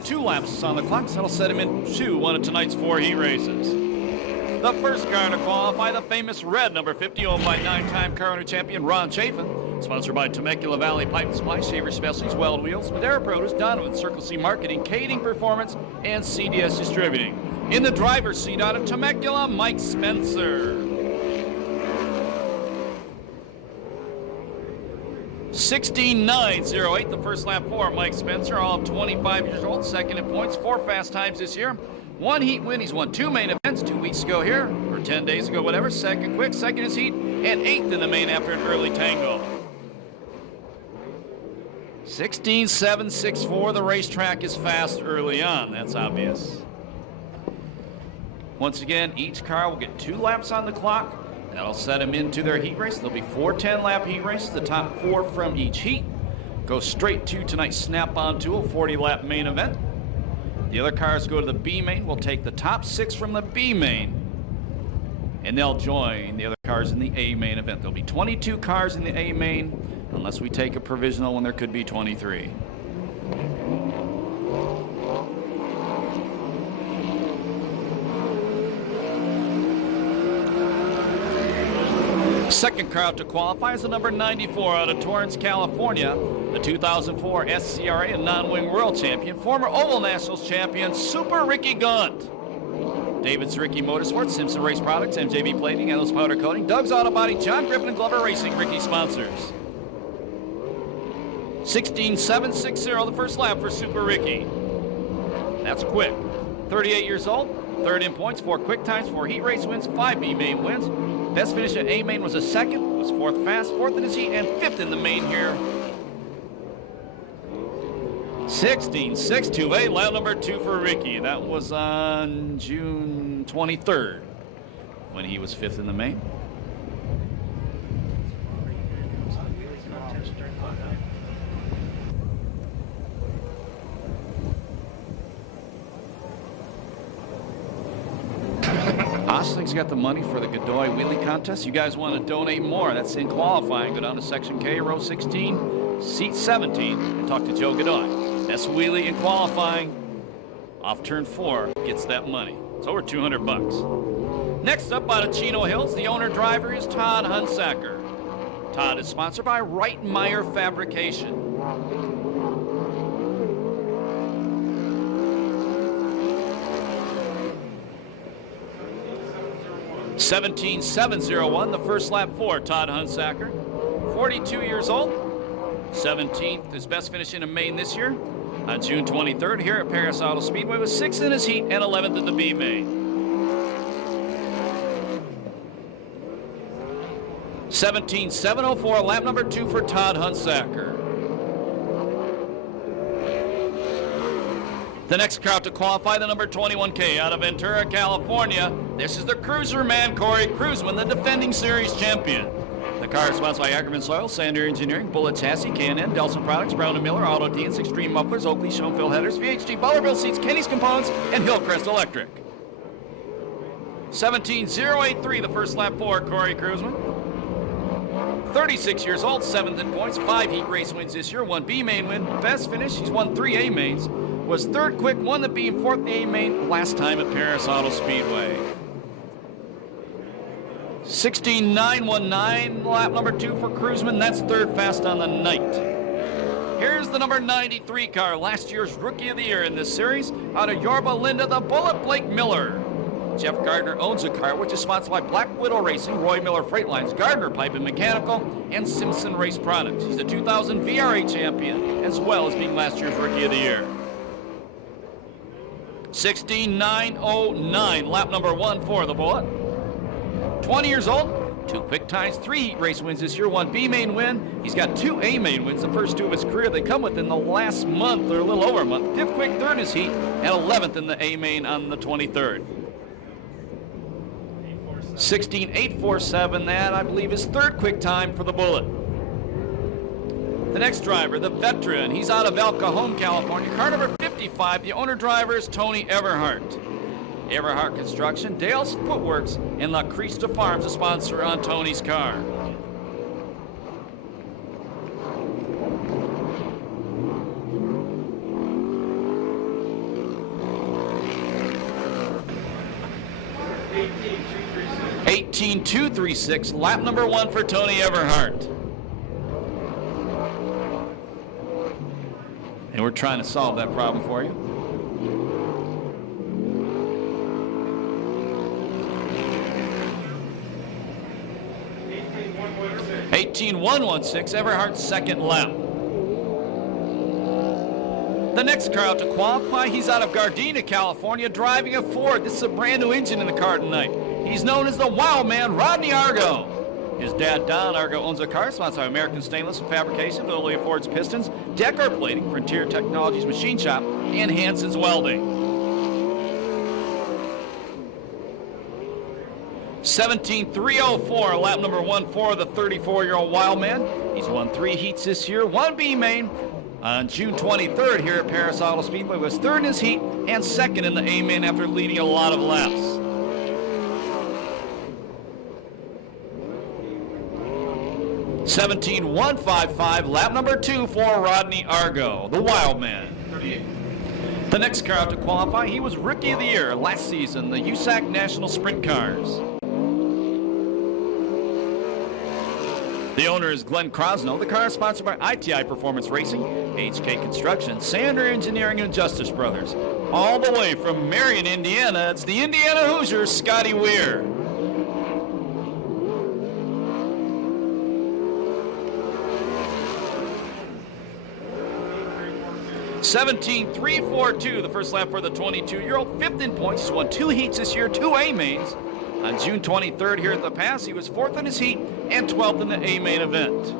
get 2 laps on the clock, so that'll set him into one of tonight's 4 heat races. The first car to qualify, the famous red number 50, owned by 9-time car owner champion Ron Chafin. Sponsored by Temecula Valley Pipe and Supply, Shaver Specialties, Weld Wheels, Madera Produce, Donovan, Circle C Marketing, Kading Performance, and CDS Distributing. In the driver's seat out of Temecula, Mike Spencer. 16.908, the first lap for Mike Spencer, all 25 years old, second in points, 4 fast times this year. 1 heat win. He's won 2 main events 2 weeks ago here, or 10 days ago, whatever. Second quick, second is heat, and 8th in the main after an early tango. 16.764. The racetrack is fast early on. That's obvious. Once again, each car will get 2 laps on the clock. That'll set them into their heat race. There'll be 4 10-lap heat races. The top 4 from each heat go straight to tonight's Snap-on Tool 40-lap main event. The other cars go to the B main. We'll take the top 6 from the B main, and they'll join the other cars in the A main event. There'll be 22 cars in the A main, unless we take a provisional when there could be 23. Second car out to qualify is the number 94 out of Torrance, California, the 2004 SCRA and non-wing world champion, former Oval Nationals champion, Super Ricky Gunt. David's Ricky Motorsports, Simpson Race Products, MJB Plating, Endless Powder Coating, Doug's Auto Body, John Griffin and Glover Racing, Ricky sponsors. 16.760, the first lap for Super Ricky. That's quick. 38 years old, third in points, 4 quick times, 4 heat race wins, 5 B main wins. Best finish at A main was a second, was 4th fast, 4th in his heat, and 5th in the main here. 16.628, lap number 2 for Ricky. That was on June 23rd when he was 5th in the main. Osling's got the money for the Godoy Wheelie Contest. You guys want to donate more? That's in qualifying. Go down to Section K, row 16, seat 17, and talk to Joe Godoy. That's Wheelie in qualifying. Off turn 4 gets that money. It's over $200. Next up out of Chino Hills, the owner-driver is Todd Hunsacker. Todd is sponsored by Reitmeyer Fabrication. $17.701, the first lap for Todd Hunsacker. 42 years old. 17th, his best finish in a main this year. On June 23rd here at Perris Auto Speedway was 6th in his heat and 11th in the B main. 17.704, lap number 2 for Todd Hunsacker. The next car to qualify, the number 21K out of Ventura, California. This is the cruiser man, Corey Kruseman, the defending series champion. The car is sponsored by Ackerman Soil, Sander Engineering, Bullet Chassis, K&N, Delson Products, Brown & Miller, Auto Deans, Extreme Mufflers, Oakley, Schoenfeld Headers, VHD, Butlerville Seats, Kenny's Components, and Hillcrest Electric. 17.083, the first lap for Corey Kruseman. 36 years old, 7th in points, 5 heat race wins this year, 1 B main win, best finish, he's won 3 A mains, was 3rd quick, won the B and 4th the A main last time at Perris Auto Speedway. 16.919, lap number 2 for Kruseman, that's 3rd fast on the night. Here's the number 93 car, last year's Rookie of the Year in this series, out of Yorba Linda, the Bullet Blake Miller. Jeff Gardner owns the car, which is sponsored by Black Widow Racing, Roy Miller Freight Lines, Gardner Pipe and Mechanical, and Simpson Race Products. He's the 2000 VRA champion, as well as being last year's Rookie of the Year. 16.909, lap number 1 for the Bullet. 20 years old, 2 quick times, 3 heat race wins this year, 1 B main win. He's got 2 A main wins, the first 2 of his career. They come within the last month, or a little over a month. 5th quick, 3rd in his heat, and 11th in the A main on the 23rd. 16.847, that I believe is 3rd quick time for the Bullet. The next driver, the veteran, he's out of El Cajon, California. Car number 55, the owner driver is Tony Everhart. Everhart Construction, Dale's Footworks, and La Crista Farms, a sponsor on Tony's car. 18.236, lap number 1 for Tony Everhart. And we're trying to solve that problem for you. 18.116, Everhart's second lap. The next car out to qualify, he's out of Gardena, California, driving a Ford. This is a brand new engine in the car tonight. He's known as the Wow Man, Rodney Argo. His dad, Don Argo, owns a car sponsored by American Stainless and Fabrication, Philadelphia Ford's Pistons, Decker Plating, Frontier Technologies Machine Shop, and Hanson's Welding. 17.304, lap number 1 for the 34-year-old Wildman. He's won 3 heats this year, 1 B main. On June 23rd here at Perris Auto Speedway, was 3rd in his heat and 2nd in the A main after leading a lot of laps. 17.155, lap number 2 for Rodney Argo, the Wildman. The next car out to qualify, he was Rookie of the Year last season, the USAC National Sprint Cars. The owner is Glenn Crosno. The car is sponsored by ITI Performance Racing, HK Construction, Sander Engineering, and Justice Brothers. All the way from Marion, Indiana, it's the Indiana Hoosier, Scotty Weir. 17.342, the first lap for the 22-year-old, 5th in points. He's won 2 heats this year, 2 A mains. On June 23rd here at the Pass, he was 4th in his heat and 12th in the A main event.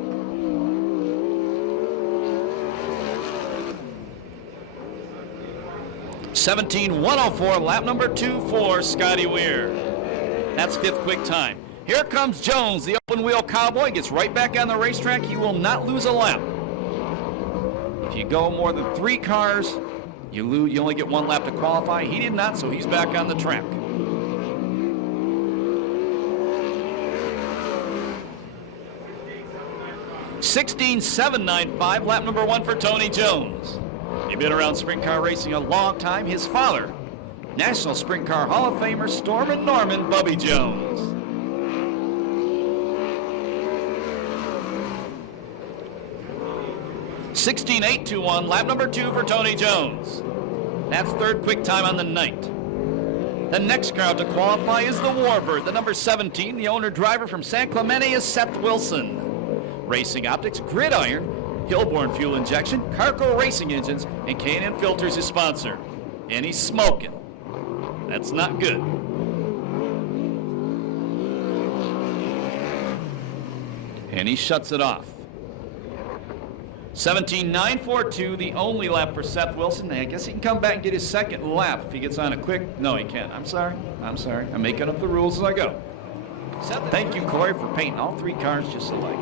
(17.104), lap number 2 for Scotty Weir. That's 5th quick time. Here comes Jones, the open wheel cowboy, gets right back on the racetrack. He will not lose a lap. If you go more than 3 cars, you only get 1 lap to qualify. He did not, so he's back on the track. 16.795, lap number 1 for Tony Jones. He's been around sprint car racing a long time. His father, National Sprint Car Hall of Famer Storm and Norman Bubby Jones. 16.821, lap number 2 for Tony Jones. That's 3rd quick time on the night. The next car out to qualify is the Warbird, the number 17. The owner driver from San Clemente is Seth Wilson. Racing Optics, Gridiron, Hillborn Fuel Injection, Carco Racing Engines, and K&N Filters his sponsor. And he's smoking. That's not good. And he shuts it off. 17.942, the only lap for Seth Wilson. I guess he can come back and get his 2nd lap if he gets on a quick. No, he can't. I'm sorry. I'm making up the rules as I go. Thank you, Corey, for painting all 3 cars just alike.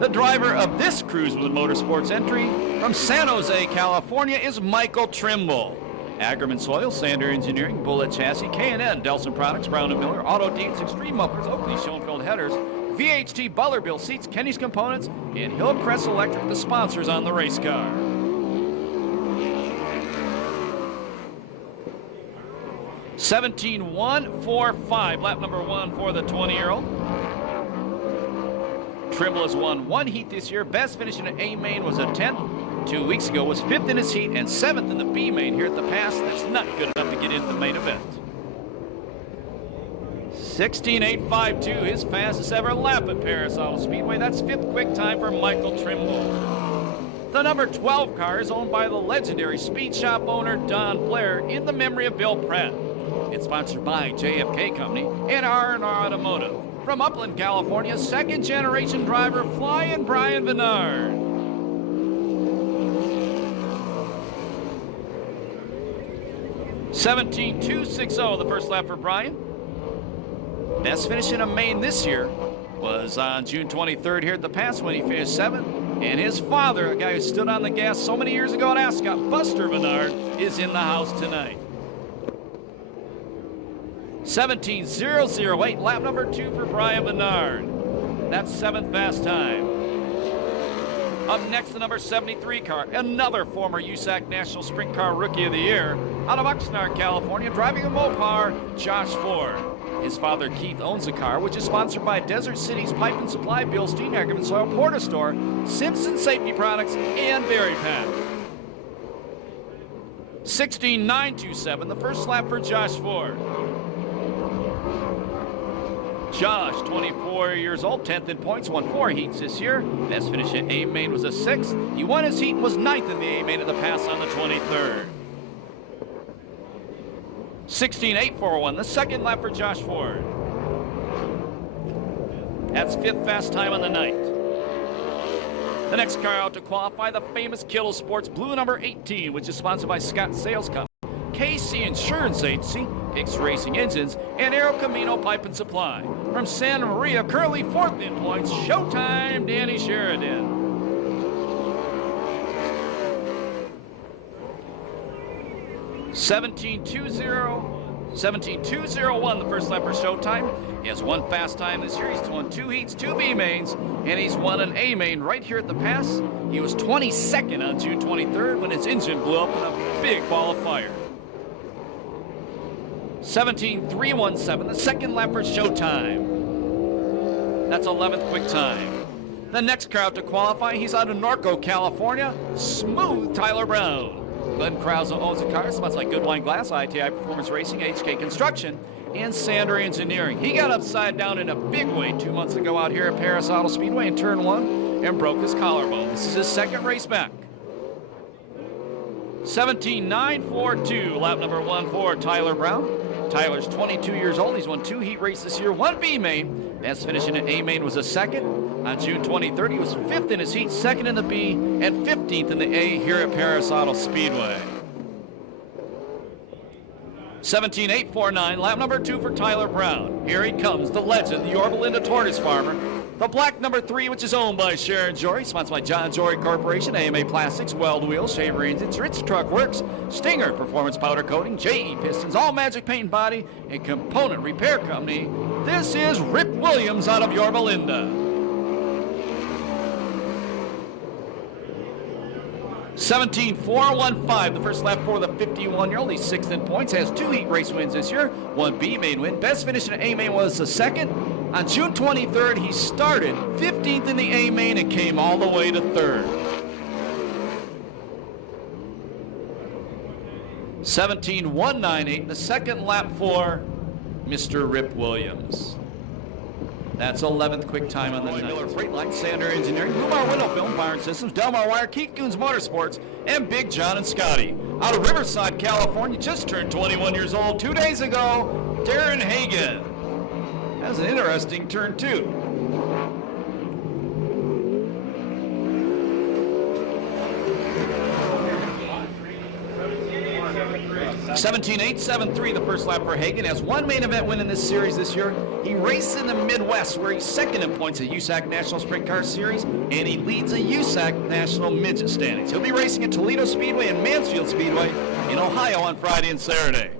The driver of this Cruise with Motorsports entry from San Jose, California is Michael Trimble. Ackerman Soil, Sander Engineering, Bullet Chassis, K&N, Delson Products, Brown & Miller, Auto Deeds, Extreme Mufflers, Oakley Schoenfeld Headers, VHT Butlerville Seats, Kenny's Components, and Hillcrest Electric, the sponsors on the race car. (17.145), lap number 1 for the 20-year-old. Trimble has won 1 heat this year. Best finish in an A main was a 10th. 2 weeks ago was 5th in his heat and 7th in the B main here at the Pass. That's not good enough to get into the main event. 16.852, his fastest ever lap at Perris Auto Speedway. That's 5th quick time for Michael Trimble. The number 12 car is owned by the legendary Speed Shop owner Don Blair in the memory of Bill Pratt. It's sponsored by JFK Company and R&R Automotive. From Upland, California, 2nd generation driver Flying Brian Bernard. (17.260), the first lap for Brian. Best finish in a main this year was on June 23rd here at the Pass when he finished 7th. And his father, a guy who stood on the gas so many years ago at Ascot, Buster Bernard, is in the house tonight. 17.008, lap number 2 for Brian Bernard. That's 7th fast time. Up next, the number 73 car, another former USAC National Sprint Car Rookie of the Year. Out of Oxnard, California, driving a Mopar, Josh Ford. His father, Keith, owns the car, which is sponsored by Desert City's Pipe and Supply, Bilstein, Ackerman Soil, Porta Store, Simpson Safety Products, and Berry Pack. 16.927, the first lap for Josh Ford. Josh, 24 years old, 10th in points, won 4 heats this year. Best finish at A main was a 6th. He won his heat and was 9th in the A main of the pass on the 23rd. 16.841, the second lap for Josh Ford. That's 5th fast time on the night. The next car out to qualify, the famous Kittle Sports Blue number 18, which is sponsored by Scott Sales Company, KC Insurance Agency, Hicks Racing Engines, and Aero Camino Pipe and Supply. From Santa Maria, currently 4th in points, Showtime, Danny Sheridan. 17.201, the first lap for Showtime. He has 1 fast time this year. He's won 2 heats, 2 B mains, and he's won an A main right here at the pass. He was 22nd on June 23rd when his engine blew up in a big ball of fire. 17.317, the second lap for Showtime. That's 11th quick time. The next crowd to qualify, he's out of Norco, California. Smooth Tyler Brown. Glenn Krause owns the car, sponsored like Good Wine Glass, ITI Performance Racing, HK Construction, and Sander Engineering. He got upside down in a big way 2 months ago out here at Perris Auto Speedway in turn 1 and broke his collarbone. This is his second race back. 17.942, lap number 1 for Tyler Brown. Tyler's 22 years old. He's won 2 heat races this year, 1 B main. Best finish in an A main was a 2nd. On June 23rd, he was 5th in his heat, 2nd in the B, and 15th in the A here at Perris Auto Speedway. 17.849, lap number 2 for Tyler Brown. Here he comes, the legend, the Yorba Linda Tortoise Farmer. The black number 3, which is owned by Sharon Jory, sponsored by John Jory Corporation, AMA Plastics, Weld Wheels, Shaver Engines, Rich Truck Works, Stinger Performance Powder Coating, JE Pistons, All Magic Paint and Body, and Component Repair Company. This is Rip Williams out of Yorba Linda. 17.415, the first lap for the 51-year-old. He's 6th in points, has 2 heat race wins this year, 1 B main win. Best finish in an A main was the 2nd. On June 23rd, he started 15th in the A main and came all the way to 3rd. 17.198, the second lap for Mr. Rip Williams. That's 11th quick time on the night. Miller Freight Line, Sander Engineering, Lumar Window Film, Byron Systems, Delmar Wire, Keith Goons Motorsports, and Big John and Scotty. Out of Riverside, California, just turned 21 years old 2 days ago, Darren Hagan. That's an interesting turn, too. 17.873, the first lap for Hagan. Has 1 main event win in this series this year. He races in the Midwest, where he's 2nd in points at USAC National Sprint Car Series, and he leads a USAC National Midget Standings. He'll be racing at Toledo Speedway and Mansfield Speedway in Ohio on Friday and Saturday.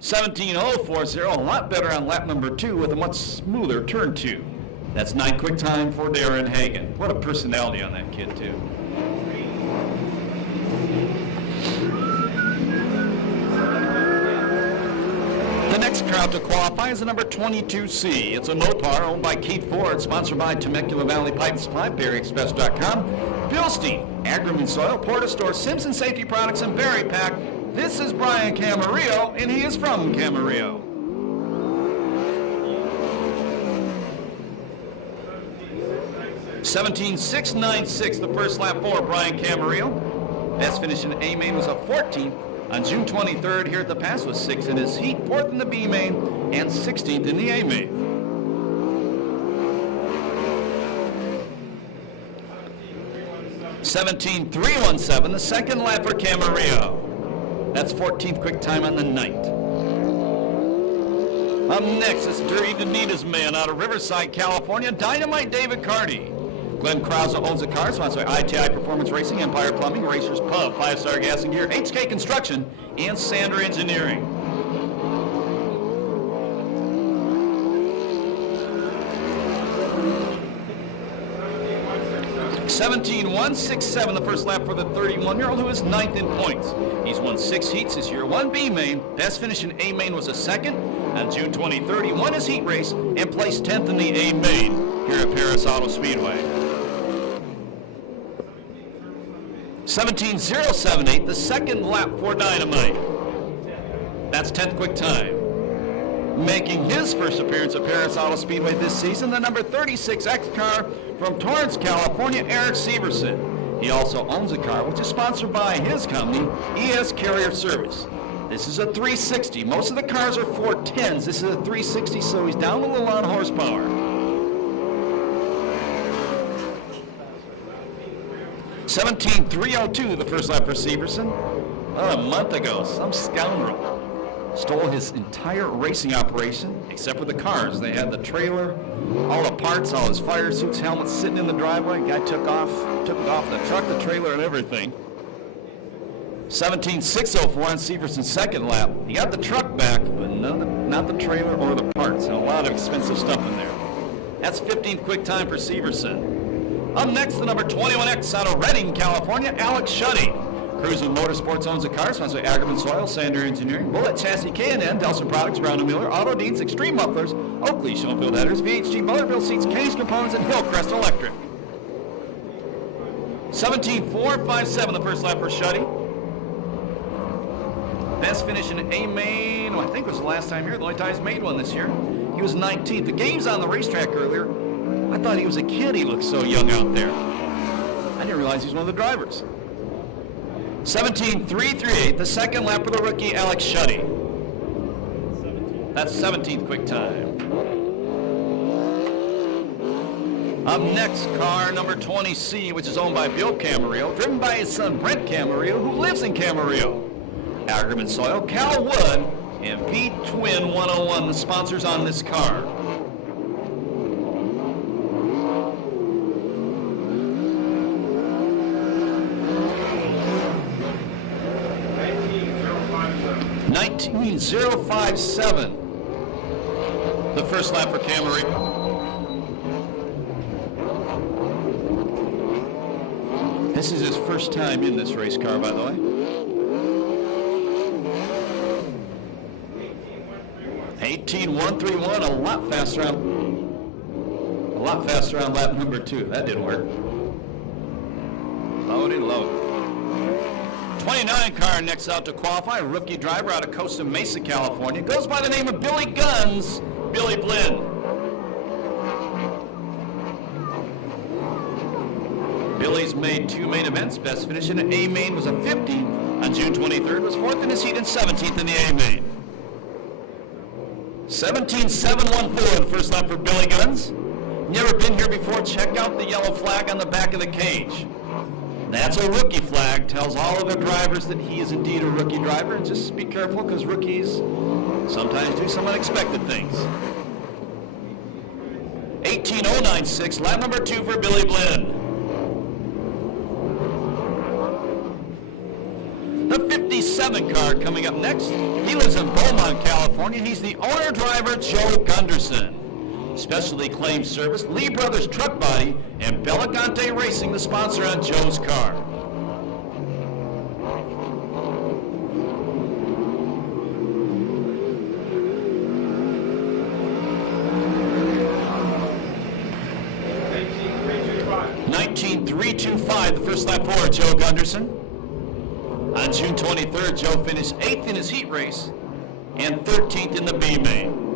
17.040, a lot better on lap number 2 with a much smoother turn 2. That's 9 quick time for Darren Hagan. What a personality on that kid, too. The next crowd to qualify is the number 22C. It's a Mopar owned by Keith Ford, sponsored by Temecula Valley Pipe and Supply, BerryExpress.com, Bilstein, Ackerman Soil, Porta Store, Simpson Safety Products, and Berry Pack. This is Brian Camarillo, and he is from Camarillo. (17.696), the first lap for Brian Camarillo. Best finish in the A main was a 14th. On June 23rd, here at the pass was 6th in his heat, 4th in the B main, and 16th in the A main. (17.317), the second lap for Camarillo. That's 14th quick time on the night. Up next is Dirty Danita's man out of Riverside, California, Dynamite David Carty. Glenn Krause owns the car, sponsored by ITI Performance Racing, Empire Plumbing, Racers Pub, 5-Star Gas and Gear, HK Construction, and Sander Engineering. 17.167 the first lap for the 31-year-old, who is 9th in points. He's won 6 heats this year, 1 B main. Best finish in A main was a second. On June 23rd, he won his heat race and placed 10th in the A main here at Perris Auto Speedway. 17.078 the second lap for Dynamite. That's 10th quick time. Making his first appearance at Perris Auto Speedway this season, the number 36X car from Torrance, California, Eric Severson. He also owns a car which is sponsored by his company, ES Carrier Service. This is a 360. Most of the cars are 410s. This is a 360, so he's down a little on horsepower. 17.302 the first lap for Severson. About a month ago, some scoundrel stole his entire racing operation, except for the cars. They had the trailer, all the parts, all his fire suits, helmets sitting in the driveway. Guy took off the truck, the trailer, and everything. 17.604 on Severson's second lap. He got the truck back, but not the trailer or the parts. And a lot of expensive stuff in there. That's 15th quick time for Severson. Up next, the number 21X out of Redding, California, Alex Shuddy. Cruising Motorsports owns a car, sponsored by Ackerman Soil, Sander Engineering, Bullet Chassis, K&N, Delson Products, Brown & Miller, Auto Deans, Extreme Mufflers, Oakley, Schoenfield Headers, VHG, Butterfield Seats, Case Components, and Hillcrest Electric. 17.457 the first lap for Shuddy. Best finish in A main, I think was the last time here, the only time he's made one this year. He was 19th. The game's on the racetrack earlier. I thought he was a kid, he looked so young out there. I didn't realize he's one of the drivers. 17.338, the second lap for the rookie, Alex Shuddy. That's 17th quick time. Up next, car number 20C, which is owned by Bill Camarillo, driven by his son Brent Camarillo, who lives in Camarillo. Ackerman Soil, Cal Wood, and V-Twin 101, the sponsors on this car. 19.057 the first lap for Camarillo. This is his first time in this race car, by the way. 18.131, a lot faster on lap number 2. That didn't work. Loaded, low. 29 car next out to qualify, rookie driver out of Costa Mesa, California. Goes by the name of Billy Guns, Billy Blinn. Billy's made 2 main events. Best finish in an A main was a 50. On June 23rd, was 4th in his heat and 17th in the A main. 17.714 the first lap for Billy Guns. Never been here before? Check out the yellow flag on the back of the cage. That's a rookie flag. Tells all of the drivers that he is indeed a rookie driver. And just be careful, because rookies sometimes do some unexpected things. 18.096, lap number 2 for Billy Blinn. The 57 car coming up next. He lives in Beaumont, California. He's the owner-driver, Joe Gunderson. Specialty Claim Service, Lee Brothers Truck Body, and Bellicante Racing, the sponsor on Joe's car. .19.325, the first lap for Joe Gunderson. On June 23rd, Joe finished 8th in his heat race and 13th in the B main.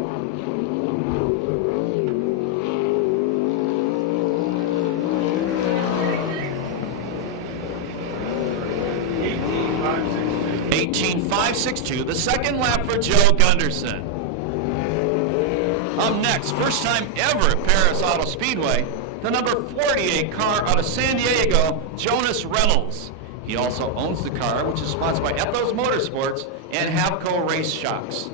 18.562, the second lap for Joe Gunderson. Up next, first time ever at Perris Auto Speedway, the number 48 car out of San Diego, Jonas Reynolds. He also owns the car, which is sponsored by Ethos Motorsports and Havco Race Shocks.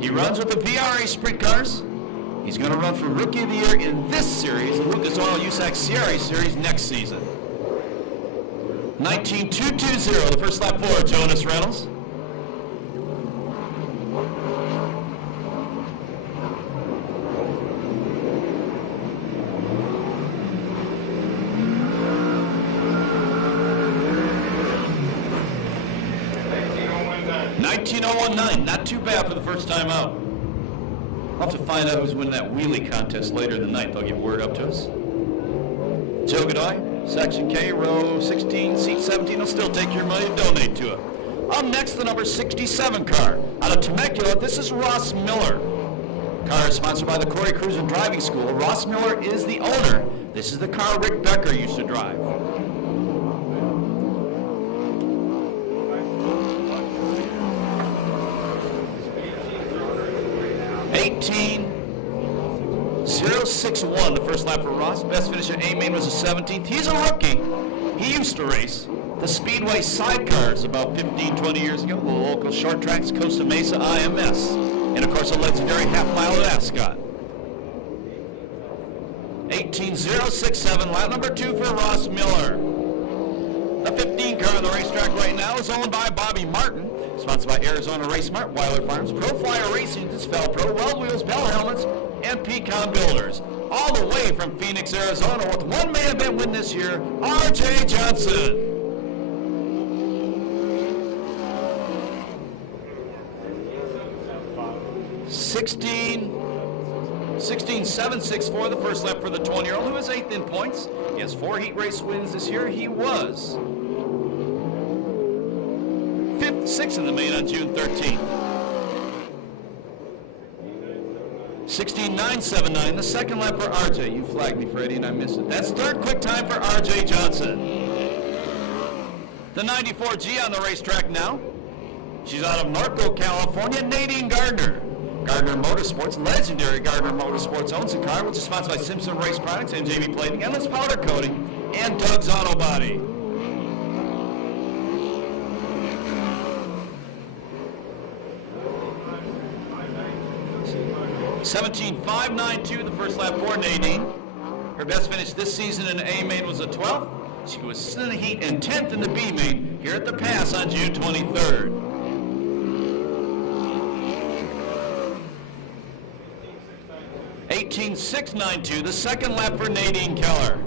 He runs with the VRA Sprint cars. He's going to run for Rookie of the Year in this series, the Lucas Oil USAC CRA series next season. 19.220, the first lap for Jonas Reynolds. 19:019, not too bad for the first time out. I'll have to find out who's winning that wheelie contest later in the night. They'll get word up to us. Joe Godoy, Section K, row 16, seat 17 will still take your money to donate to it. Up next, the number 67 car. Out of Temecula, this is Ross Miller. Car is sponsored by the Corey Cruiser Driving School. Ross Miller is the owner. This is the car Rick Becker used to drive. .061, the first lap for Ross. Best finish at A-Main was a 17th. He's a rookie. He used to race the Speedway sidecars about 15, 20 years ago, the local short tracks, Costa Mesa IMS, and of course a legendary half-mile at Ascot. 18.067, lap number 2 for Ross Miller. The 15 car on the racetrack right now is owned by Bobby Martin, sponsored by Arizona Race Smart, Weiler Farms, Pro Flyer Racing, Velcro, Weld Wheels, Bell Helmets, and Pecan Builders. All the way from Phoenix, Arizona, with one main event win this year, R.J. Johnson. $16.764, the first lap for the 20-year-old, who is 8th in points. He has 4 heat race wins this year. He was 5th, 6th in the main on June 13th. 16.979, the second lap for RJ. You flagged me, Freddie, and I missed it. That's third quick time for RJ Johnson. The 94G on the racetrack now. She's out of Norco, California, Nadine Gardner. Gardner Motorsports, legendary Gardner Motorsports, owns the car, which is sponsored by Simpson Race Products and JB Plating, Endless Powder Coating, and Doug's Auto Body. $17.592, the first lap for Nadine. Her best finish this season in the A main was a 12th. She was in the heat and 10th in the B main here at the Pass on June 23rd. $18.692, the second lap for Nadine Keller.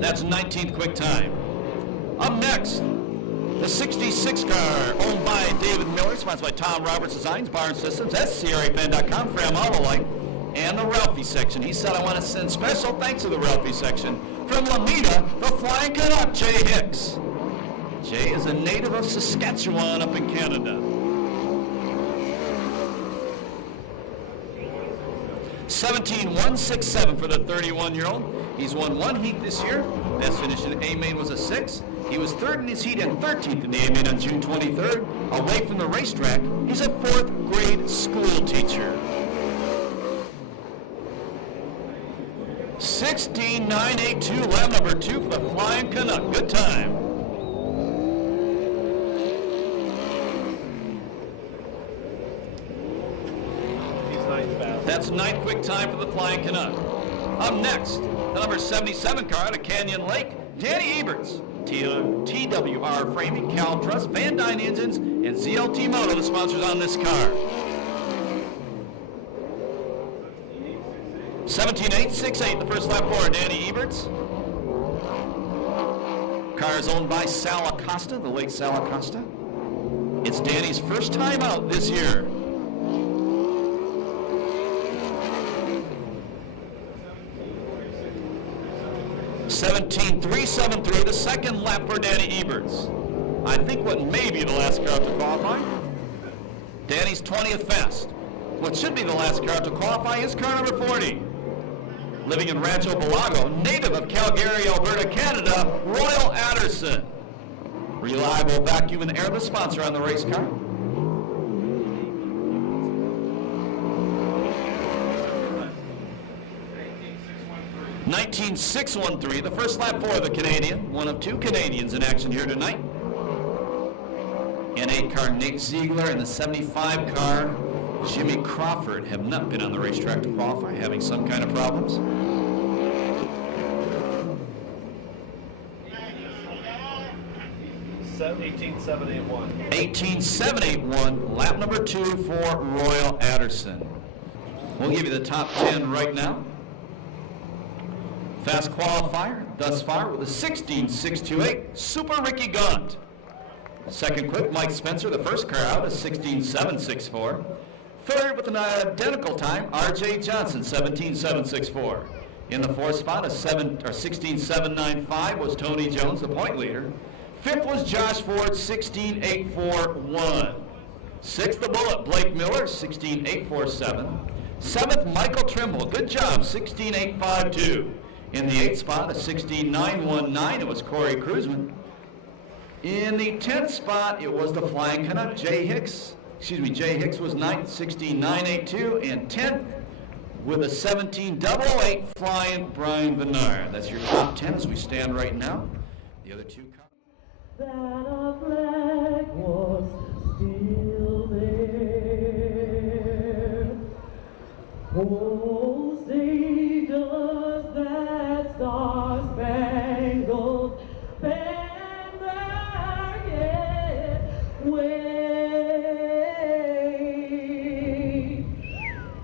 That's 19th quick time. Up next, the 66 car, owned by David Miller, sponsored by Tom Roberts Designs, Barn Systems, that's CRAFan.com, Fram Autolite, and the Ralphie section. He said, I want to send special thanks to the Ralphie section from Lameda, the Flying Canuck, Jay Hicks. Jay is a native of Saskatchewan up in Canada. 17.167 for the 31-year-old. He's won 1 heat this year. Best finish in A-Main was a 6. He was 3rd in his heat and 13th in the A-Main on June 23rd. Away from the racetrack, he's a 4th grade school teacher. 16.982, lap number 2 for the Flying Canuck. Good time. That's 9th quick time for the Flying Canuck. Up next, the number 77 car out of Canyon Lake, Danny Eberts. TWR Framing, Cal Truss, Van Dyne Engines, and ZLT Moto, the sponsors on this car. 17.868, the first lap for Danny Eberts. Car is owned by Sal Acosta, the late Sal Acosta. It's Danny's first time out this year. 17.373, the second lap for Danny Eberts. I think what may be the last car to qualify. Danny's 20th fast. What should be the last car to qualify is car number 40. Living in Rancho Belago, native of Calgary, Alberta, Canada, Royal Anderson. Reliable vacuum and air, the sponsor on the race car. $19.613, the first lap for the Canadian, one of 2 Canadians in action here tonight. An 8 car Nate Ziegler and the 75 car Jimmy Crawford have not been on the racetrack to qualify, having some kind of problems. $18.781. $18.781, lap number 2 for Royal Anderson. We'll give you the top 10 right now. Fast qualifier thus far with a 16.628, Super Ricky Gaunt. Second quick, Mike Spencer, the first car out, is 16.764. Third with an identical time, R.J. Johnson, 17.764. In the fourth spot, a 16.795 was Tony Jones, the point leader. Fifth was Josh Ford, 16.841. Sixth, the Bullet, Blake Miller, 16.847. Seventh, Michael Trimble, good job, 16.852. In the eighth spot, a 16.919, it was Corey Cruzman. In the 10th spot, it was the Flying Canuck, Jay Hicks. Jay Hicks was 9th, 16.982, and 10th with a 17.008 flying Brian Venard. That's your top 10 as we stand right now. The other two. That our flag was still there. Oh, say does that star-spangled banner yet wave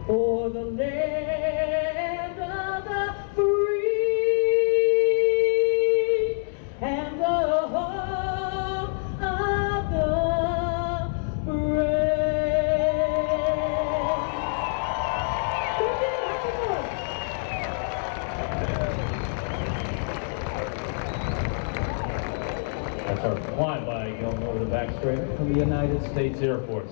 o'er the land of the free and the home of the brave. That's our flyby going over the back straight from the United States Air Force.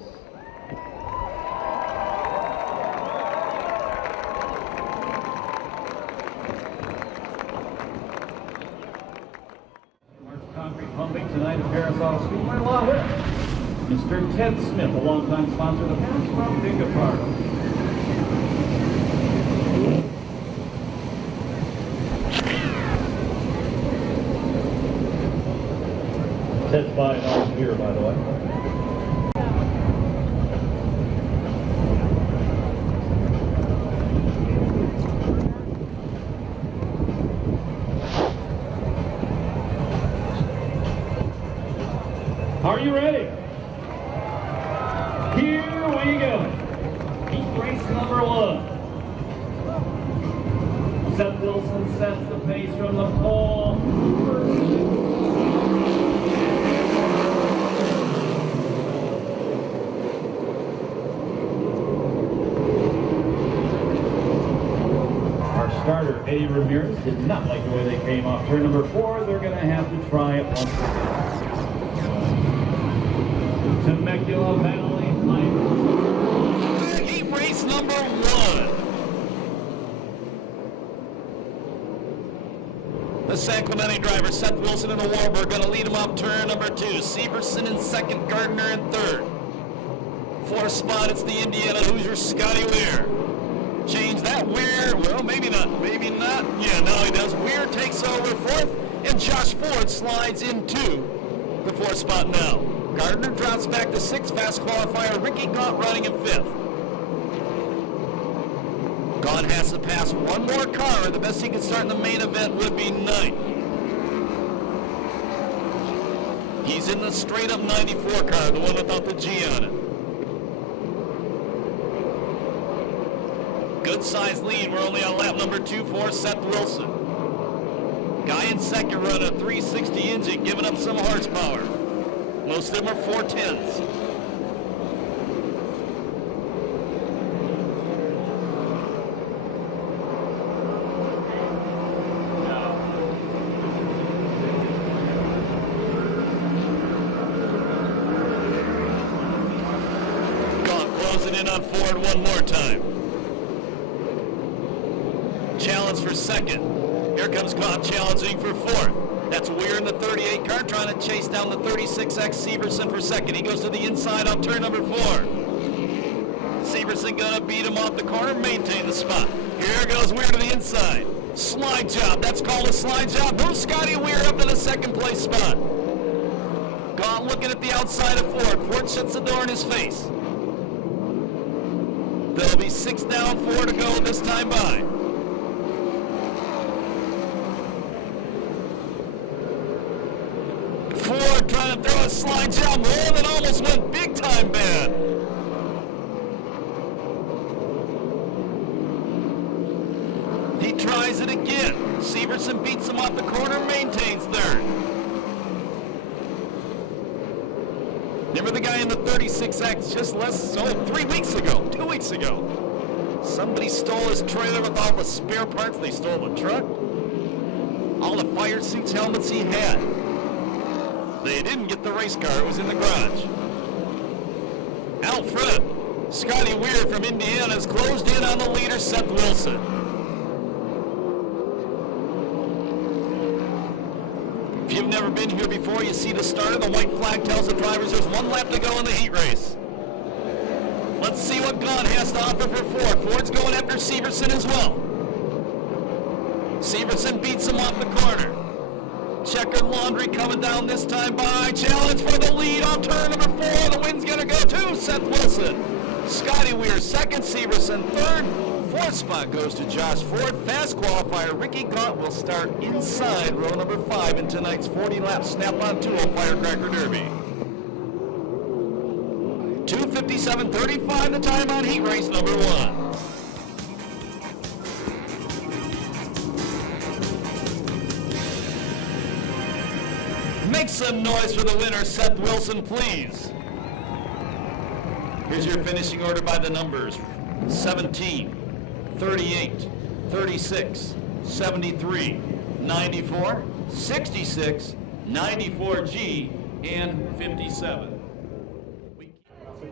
Concrete pumping tonight at Perris Speedway, along with Mr. Ted Smith, a longtime sponsor of the past from Bingo Park. Ted's buying all his beer, by the way. Are you ready? Here we go. Heat race number 1. Seth Wilson sets the pace from the pole. Our starter, Eddie Ramirez, did not like the way they came off turn number 4. They're going to have to try it once again. Temecula Valley Heat race number 1. The San Clemente driver, Seth Wilson and the Warburg, going to lead him off turn number 2. Severson in second, Gardner in third. Fourth spot, it's the Indiana Hoosier, Scotty Weir. Change that, Weir, well, maybe not. Yeah, now he does. Weir takes over fourth, and Josh Ford slides into the fourth spot now. Gardner drops back to sixth, fast qualifier. Ricky Gaunt running in fifth. Gaunt has to pass one more car. The best he can start in the main event would be ninth. He's in the straight-up 94 car, the one without the G on it. Good size lead. We're only on lap number 2 for Seth Wilson. Guy in second running a 360 engine, giving up some horsepower. Most of them are 410s. Gaunt closing in on Ford one more time. Challenge for second. Here comes Gaunt challenging for fourth. That's Weir in the 38 car trying to chase down the 36X Severson for second. He goes to the inside on turn number 4. Severson gonna beat him off the corner, maintain the spot. Here goes Weir to the inside. Slide job, that's called a slide job. Moves Scotty Weir up to the second place spot. Gaunt looking at the outside of Ford. Ford shuts the door in his face. There'll be 6 down, 4 to go this time by. Ford trying to throw a slide job, more than almost went big time bad. He tries it again. Severson beats him off the corner, maintains third. Remember the guy in the 36X just 3 weeks ago, 2 weeks ago. Somebody stole his trailer with all the spare parts. They stole the truck, all the fire suits, helmets he had. They didn't get the race car. It was in the garage. Out front, Scotty Weir from Indiana has closed in on the leader, Seth Wilson. If you've never been here before, you see the start of the white flag tells the drivers there's 1 lap to go in the heat race. Let's see what Gaunt has to offer for Ford. Ford's going after Severson as well. Severson beats him off the corner. Checkered laundry coming down this time by. Challenge for the lead on turn number 4. The win's going to go to Seth Wilson. Scotty Weir second, Severson third. Fourth spot goes to Josh Ford. Fast qualifier Ricky Gaunt will start inside row number 5 in tonight's 40-lap Snap-on Tool Firecracker Derby. 2:57.35 the time on heat race number 1. Make some noise for the winner, Seth Wilson, please. Here's your finishing order by the numbers. 17, 38, 36, 73, 94, 66, 94G, and 57.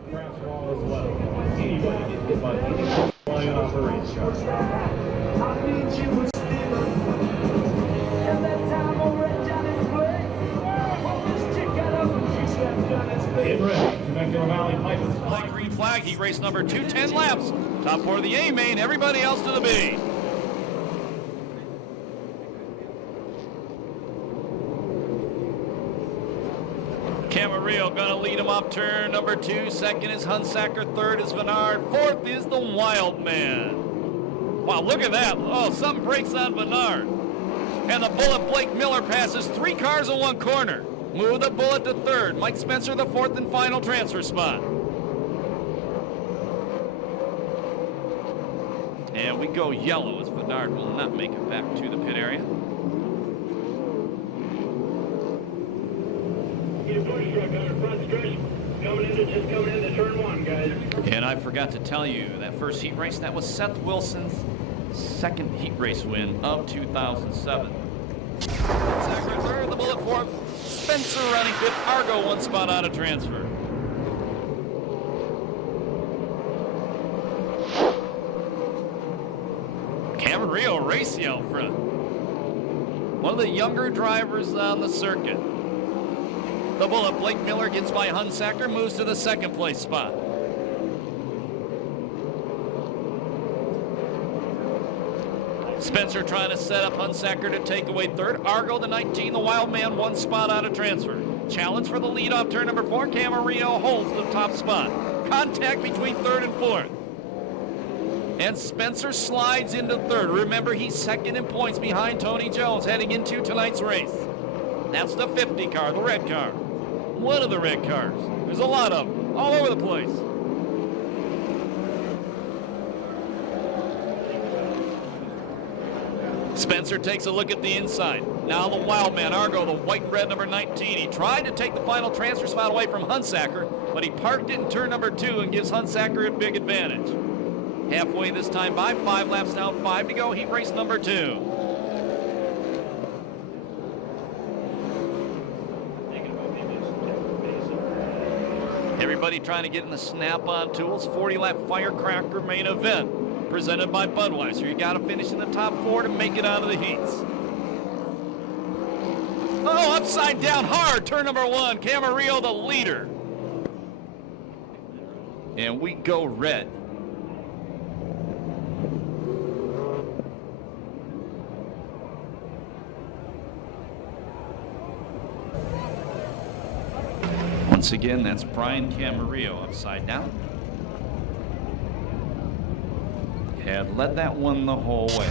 Crash wall as well. Anybody can get money flying off a race car. In red, Temecula Valley Pilots. Light green flag, heat race number 2, 10 laps. Top 4 of the A main, everybody else to the B. Camarillo gonna lead him off turn number 2. Second is Hunsaker. Third is Vennard. Fourth is the Wild Man. Wow, look at that. Oh, something breaks on Vennard. And the Bullet Blake Miller passes 3 cars in 1 corner. Move the Bullet to third. Mike Spencer the 4th and final transfer spot. And we go yellow as Vennard will not make it back to the pit area. Coming into turn 1, guys. And I forgot to tell you, that first heat race, that was Seth Wilson's second heat race win of 2007. Hunsaker third, the Bullet 4th. Spencer running 5th, Argo 1 spot out of transfer. Camarillo racing out front. One of the younger drivers on the circuit. The Bullet Blake Miller gets by Hunsaker, moves to the 2nd place spot. Spencer trying to set up Hunsaker to take away third. Argo, the 19, the Wild Man, 1 spot out of transfer. Challenge for the lead off turn number 4. Camarillo holds the top spot. Contact between 3rd and 4th. And Spencer slides into 3rd. Remember, he's 2nd in points behind Tony Jones heading into tonight's race. That's the 50 car, the red car. One of the red cars. There's a lot of them, all over the place. Spencer takes a look at the inside. Now the Wild Man, Argo, the white and red number 19. He tried to take the final transfer spot away from Hunsaker, but he parked it in turn number 2 and gives Hunsaker a big advantage. Halfway this time by, 5 laps down, 5 to go, heat race number 2. Everybody trying to get in the Snap-on Tools 40-lap Firecracker main event, presented by Budweiser. You got to finish in the top 4 to make it out of the heats. Oh, upside down hard, turn number 1, Camarillo the leader. And we go red. Once again, that's Brian Camarillo upside down. Had led that one the whole way.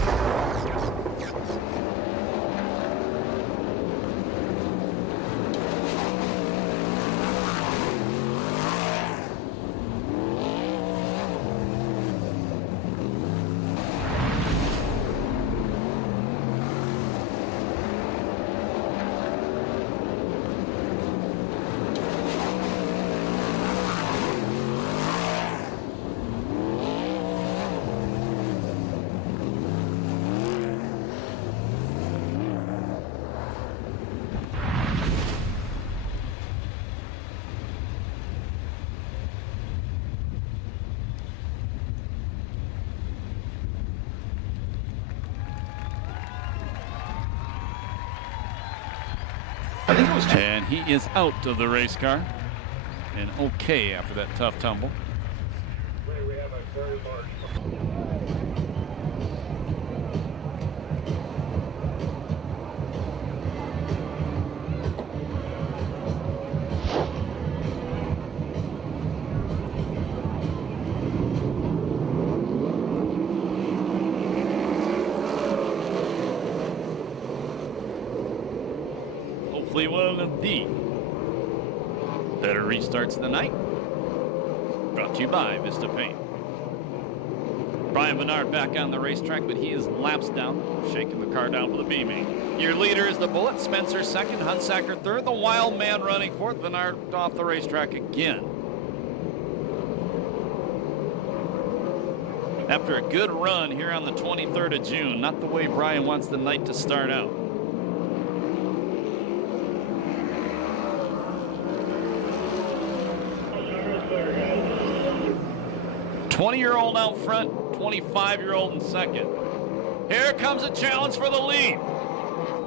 And he is out of the race car. And okay after that tough tumble. We have a very large. Hopefully one of the better restarts of the night. Brought to you by Vista Paint. Brian Bernard back on the racetrack, but he is laps down, shaking the car down with a beaming. Your leader is the Bullet, Spencer second, Hunsacker third, the Wild Man running fourth, Bernard off the racetrack again. After a good run here on the 23rd of June, not the way Brian wants the night to start out. 20-year-old out front, 25-year-old in second. Here comes a challenge for the lead.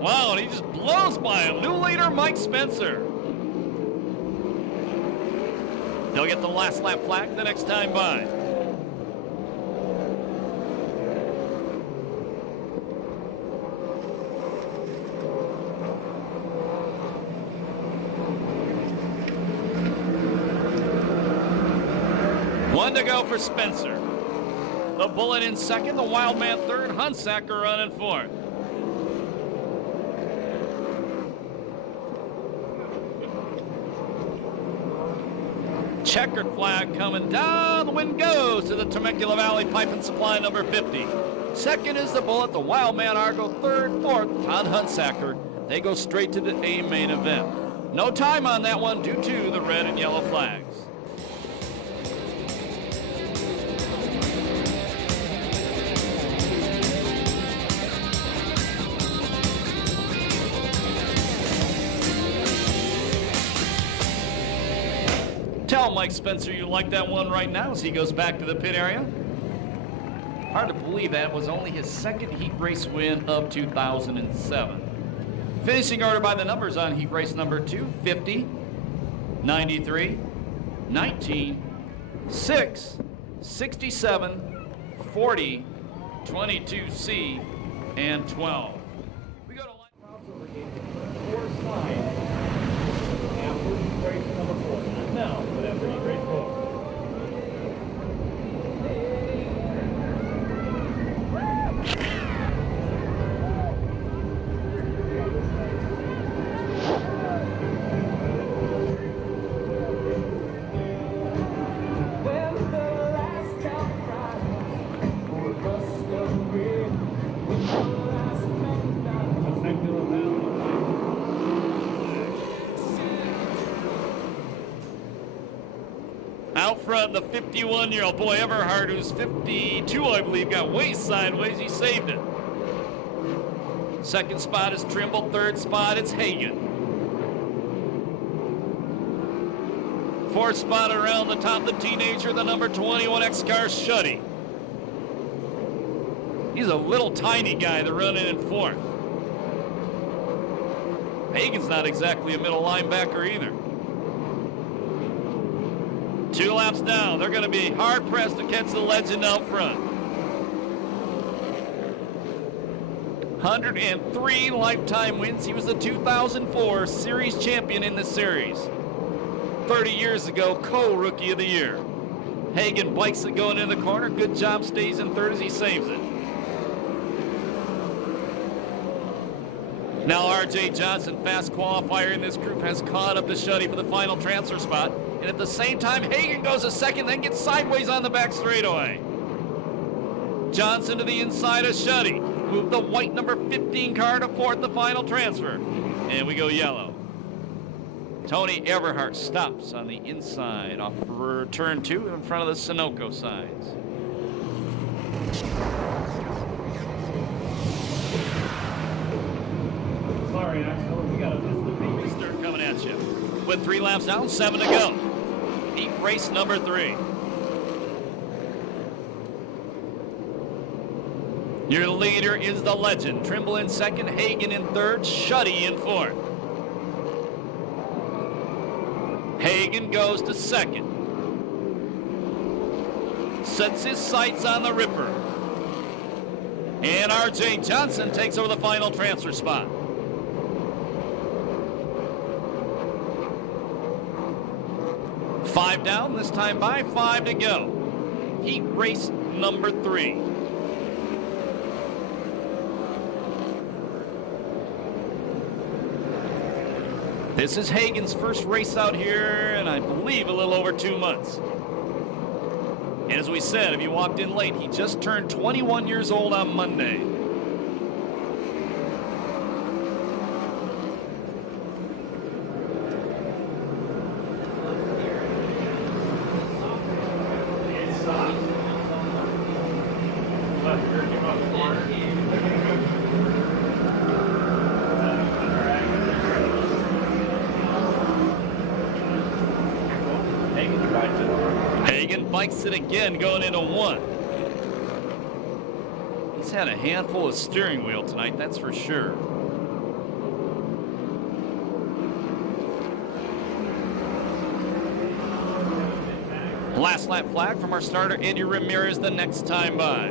Wow, and he just blows by him. New leader, Mike Spencer. They'll get the last lap flag the next time by. One to go for Spencer. The Bullet in second, the Wild Man third, Hunsacker running fourth. Checkered flag coming down. The wind goes to the Temecula Valley Pipe and Supply number 50. Second is the Bullet, the Wild Man Argo. Third, fourth, Todd Hunsacker. They go straight to the A main event. No time on that one due to the red and yellow flags. Tell Mike Spencer you like that one right now as he goes back to the pit area. Hard to believe that was only his second heat race win of 2007. Finishing order by the numbers on heat race number 2, 50, 93, 19, 6, 67, 40, 22C, and 12. We go to Crossover game, 4 sides. After heat race number 4. Now, but after heat race 4. Out front, the 51-year-old boy Everhart, who's 52, I believe, got way sideways. He saved it. Second spot is Trimble. Third spot, it's Hagen. Fourth spot around the top, the teenager, the number 21 X-Car Shuddy. He's a little tiny guy, the running in fourth. Hagen's not exactly a middle linebacker either. 2 laps down. They're going to be hard-pressed to catch the legend out front. 103 lifetime wins. He was the 2004 series champion in the series. 30 years ago, co-rookie of the year. Hagen bikes it going in the corner. Good job, stays in third as he saves it. Now R.J. Johnson, fast qualifier in this group, has caught up to Shuddy for the final transfer spot. And at the same time, Hagen goes a second, then gets sideways on the back straightaway. Johnson to the inside of Shuddy. Move the white number 15 car to fourth, the final transfer. And we go yellow. Tony Everhart stops on the inside off turn 2 in front of the Sunoco sides. Sorry, Axel, we got a Vista Start coming at you. With 3 laps down, 7 to go. Heat race number 3. Your leader is the legend. Trimble in second, Hagen in third, Shuddy in fourth. Hagen goes to second. Sets his sights on the Ripper. And R.J. Johnson takes over the final transfer spot. Five down, this time by 5 to go. Heat race number 3. This is Hagen's first race out here, and I believe a little over 2 months. And as we said, if you walked in late, he just turned 21 years old on Monday. Hagen bikes it again, going into 1. He's had a handful of steering wheel tonight, that's for sure. Last lap flag from our starter, Andy Ramirez, the next time by.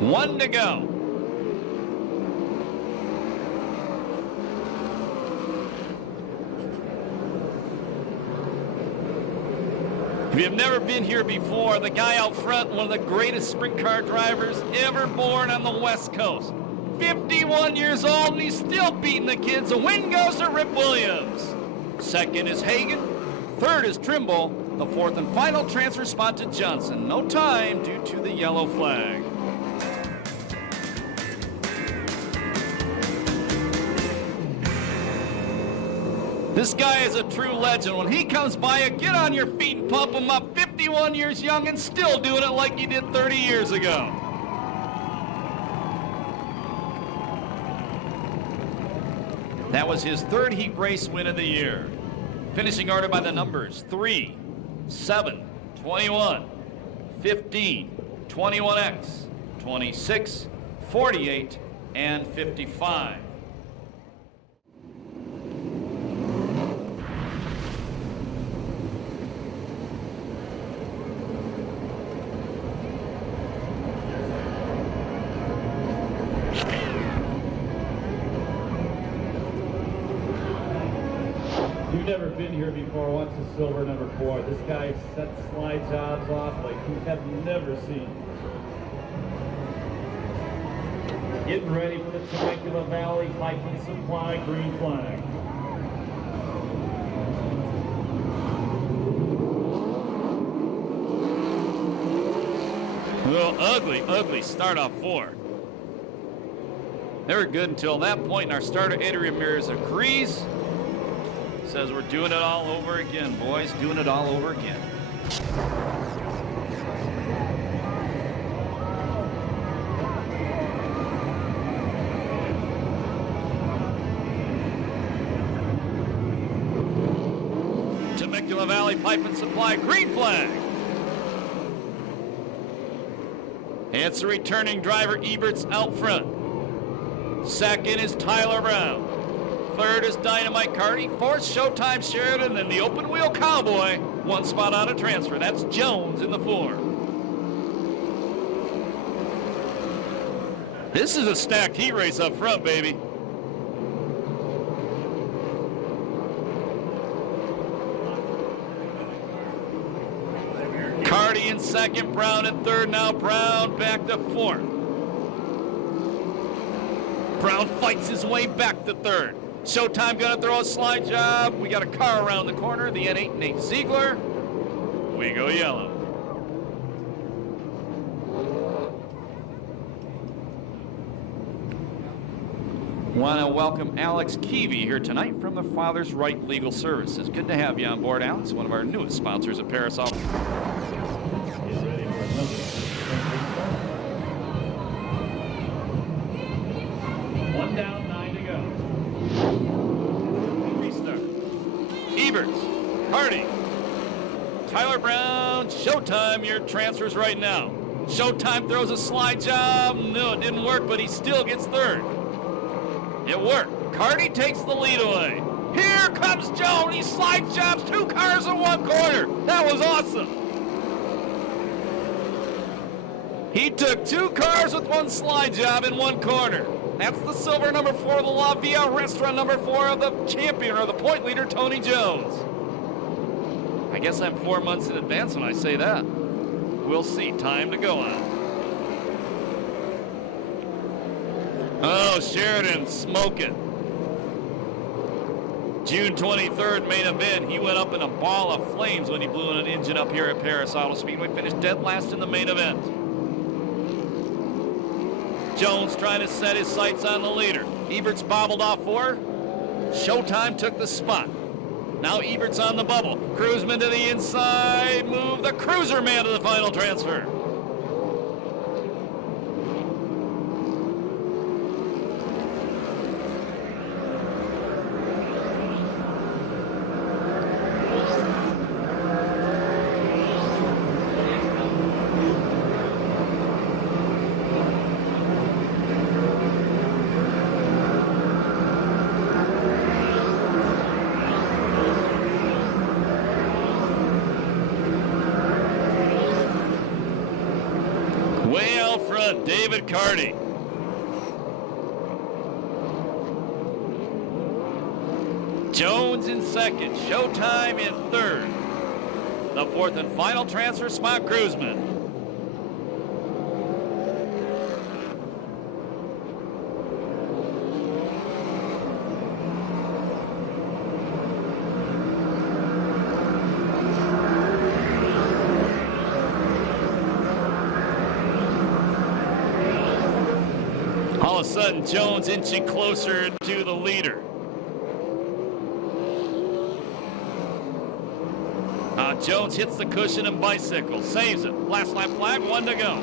One to go. If you've never been here before, the guy out front, one of the greatest sprint car drivers ever born on the West Coast. 51 years old, and he's still beating the kids. The win goes to Rip Williams. Second is Hagen. Third is Trimble. The fourth and final transfer spot to Johnson. No time due to the yellow flag. This guy is a true legend. When he comes by you, get on your feet and pump him up. 51 years young and still doing it like he did 30 years ago. That was his third heat race win of the year. Finishing order by the numbers: 3, 7, 21, 15, 21X, 26, 48, and 55. You've never been here before. Watch the silver number 4. This guy sets slide jobs off like you have never seen. Getting ready for the Temecula Valley Pipe and Supply green flag. A little ugly start off 4. They were good until that point, and our starter, Eddie Ramirez, agrees. Says we're doing it all over again, boys. Doing it all over again. Temecula Valley Pipe and Supply green flag. It's the returning driver, Eberts, out front. Second is Tyler Brown. Third is Dynamite Carty. Fourth, Showtime Sheridan. And the open wheel Cowboy. One spot out of transfer. That's Jones in the 4. This is a stacked heat race up front, baby. Carty in second, Brown in third. Now Brown back to 4th. Brown fights his way back to 3rd. Showtime gonna throw a slide job. We got a car around the corner. The N8 Nate Ziegler. We go yellow. Want to welcome Alex Keevy here tonight from the Father's Right Legal Services. Good to have you on board, Alex, one of our newest sponsors at Perris. Get ready for another. One down, 9 to go. Restart. Eberts, Hardy, Tyler Brown, Showtime, your transfers right now. Showtime throws a slide job. No, it didn't work, but he still gets third. It worked. Carty takes the lead away. Here comes Jones. He slide jobs 2 cars in 1 corner. That was awesome. He took 2 cars with 1 slide job in 1 corner. That's the silver number 4 of the La Villa Restaurant, number 4 of the champion or the point leader, Tony Jones. I guess I'm 4 months in advance when I say that. We'll see. Time to go on. Oh, Sheridan smoking. June 23rd main event. He went up in a ball of flames when he blew an engine up here at Perris Auto Speedway. Finished dead last in the main event. Jones trying to set his sights on the leader. Ebert's bobbled off 4. Showtime took the spot. Now Ebert's on the bubble. Cruiseman to the inside. Move the cruiser man to the final transfer. Way out front, David Carty. Jones in second, Showtime in third. The 4th and final transfer spot, Cruiseman. All of a sudden, Jones inching closer to the leader. Jones hits the cushion and bicycle, saves it. Last lap flag, 1 to go.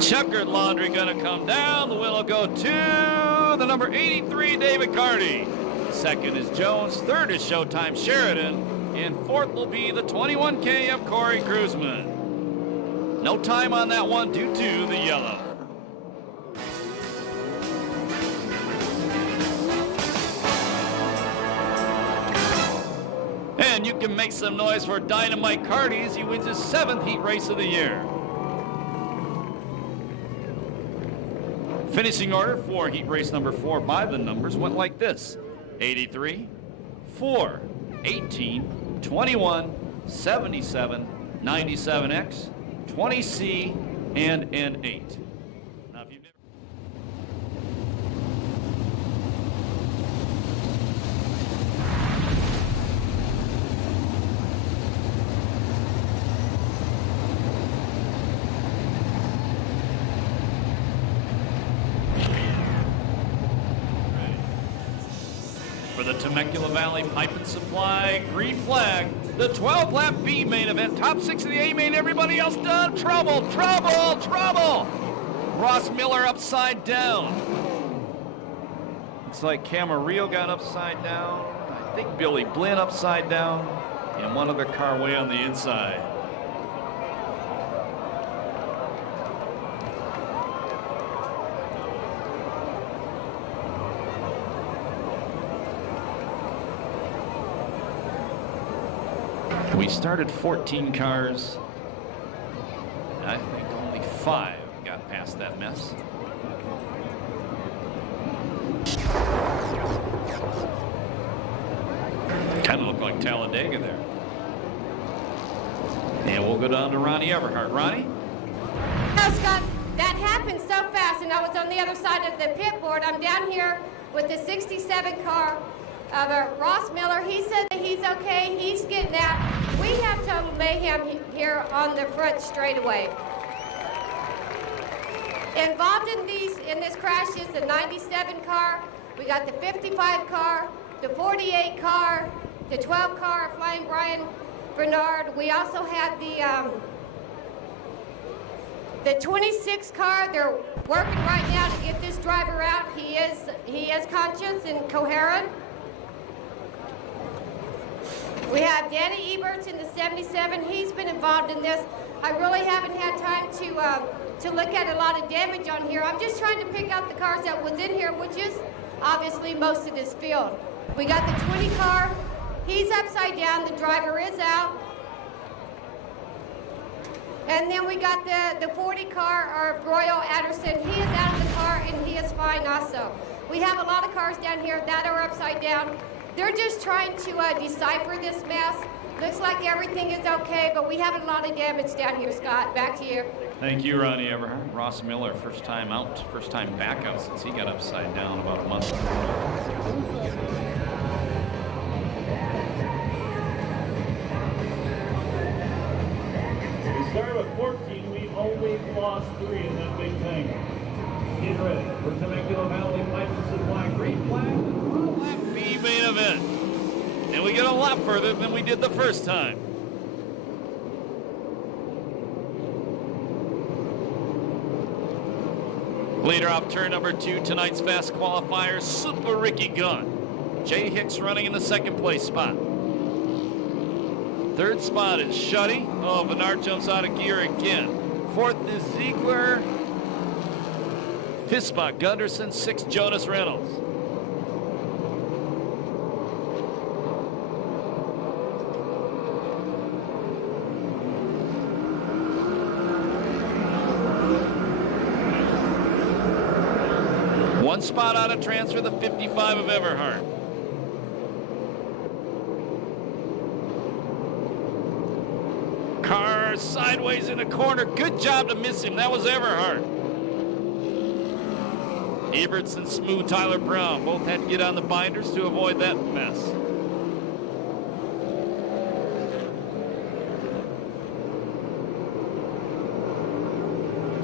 Checkered laundry gonna come down. The wheel will go to the number 83, David Carty. Second is Jones, third is Showtime Sheridan, and 4th will be the 21K of Corey Cruiseman. No time on that one due to the yellow. And you can make some noise for Dynamite Carty as he wins his 7th heat race of the year. Finishing order for heat race number 4 by the numbers went like this: 83, 4, 18, 21, 77, 97X, 20C, and N8. Now, if you've never... For the Temecula Valley Pipe and Supply green flag, the 12 lap B main event, top 6 of the A main, everybody else done. Trouble, trouble, trouble. Ross Miller upside down. Looks like Camarillo got upside down. I think Billy Blinn upside down. And one other car way on the inside. We started 14 cars. I think only 5 got past that mess. Kind of looked like Talladega there. And we'll go down to Ronnie Everhart. Ronnie? No, Scott, that happened so fast, and I was on the other side of the pit board. I'm down here with the 67 car of Ross Miller. He said that he's okay, he's getting out. We have total mayhem here on the front straightaway. Involved in this crash is the 97 car, we got the 55 car, the 48 car, the 12 car of Flying Brian Bernard. We also had the The 26 car, they're working right now to get this driver out. He is conscious and coherent. We have Danny Eberts in the 77. He's been involved in this. I really haven't had time to look at a lot of damage on here. I'm just trying to pick out the cars that was in here, which is obviously most of this field. We got the 20 car. He's upside down. The driver is out. And then we got the 40 car, or Royal Anderson. He is out of the car, and he is fine also. We have a lot of cars down here that are upside down. They're just trying to decipher this mess. Looks like everything is okay, but we have a lot of damage down here, Scott. Back to you. Thank you, Ronnie Everhart. Ross Miller, first time out, first time back out since he got upside down about a month ago. We started with 14. We've only lost 3 in that big thing. Get ready for Temecula Valley Pipe and Supply. Green flag. Lap B main event. And we get a lot further than we did the first time. Leader off turn number 2, tonight's fast qualifier, Super Ricky Gunn. Jay Hicks running in the second place spot. Third spot is Shuddy. Oh, Bernard jumps out of gear again. Fourth is Ziegler. Fifth spot, Gunderson. Sixth, Jonas Reynolds. One spot out of transfer, the 55 of Everhart. Carr sideways in the corner. Good job to miss him. That was Everhart. Eberts and Smooth Tyler Brown both had to get on the binders to avoid that mess.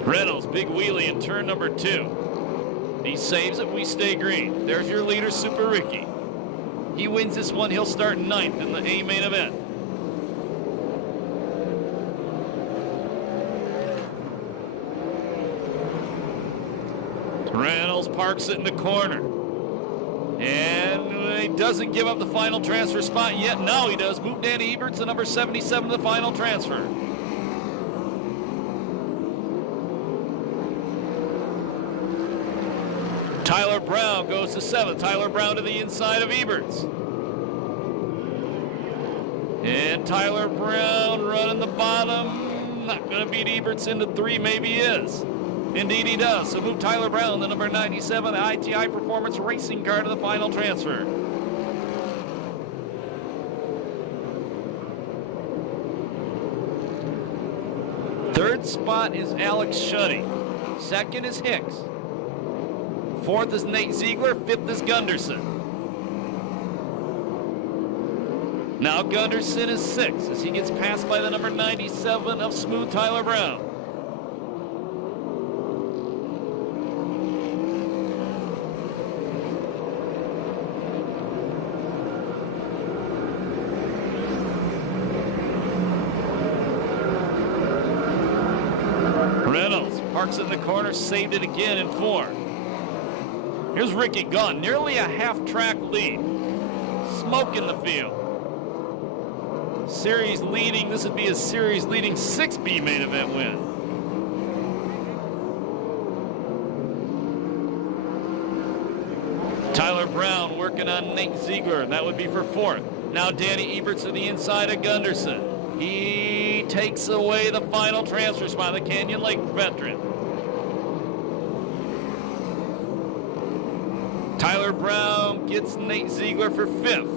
Reynolds, big wheelie in turn number 2. He saves it, we stay green. There's your leader, Super Ricky. He wins this one, he'll start 9th in the A main event. Reynolds parks it in the corner. And he doesn't give up the final transfer spot yet. Now he does. Move Danny Eberts to number 77, the final transfer. Tyler Brown goes to 7th. Tyler Brown to the inside of Eberts. And Tyler Brown running the bottom. Not going to beat Eberts into 3, maybe he is. Indeed he does. So move Tyler Brown, the number 97, the ITI Performance Racing car, to the final transfer. Third spot is Alex Shuddy. Second is Hicks. Fourth is Nate Ziegler. Fifth is Gunderson. Now Gunderson is 6th as he gets passed by the number 97 of Smooth Tyler Brown. Reynolds parks in the corner, saved it again in 4. Here's Ricky Gunn, nearly a half-track lead. Smoke in the field. Series leading, this would be a series leading 6B main event win. Tyler Brown working on Nate Ziegler, and that would be for 4th. Now Danny Eberts to the inside of Gunderson. He takes away the final transfer spot, the Canyon Lake veteran. Tyler Brown gets Nate Ziegler for 5th.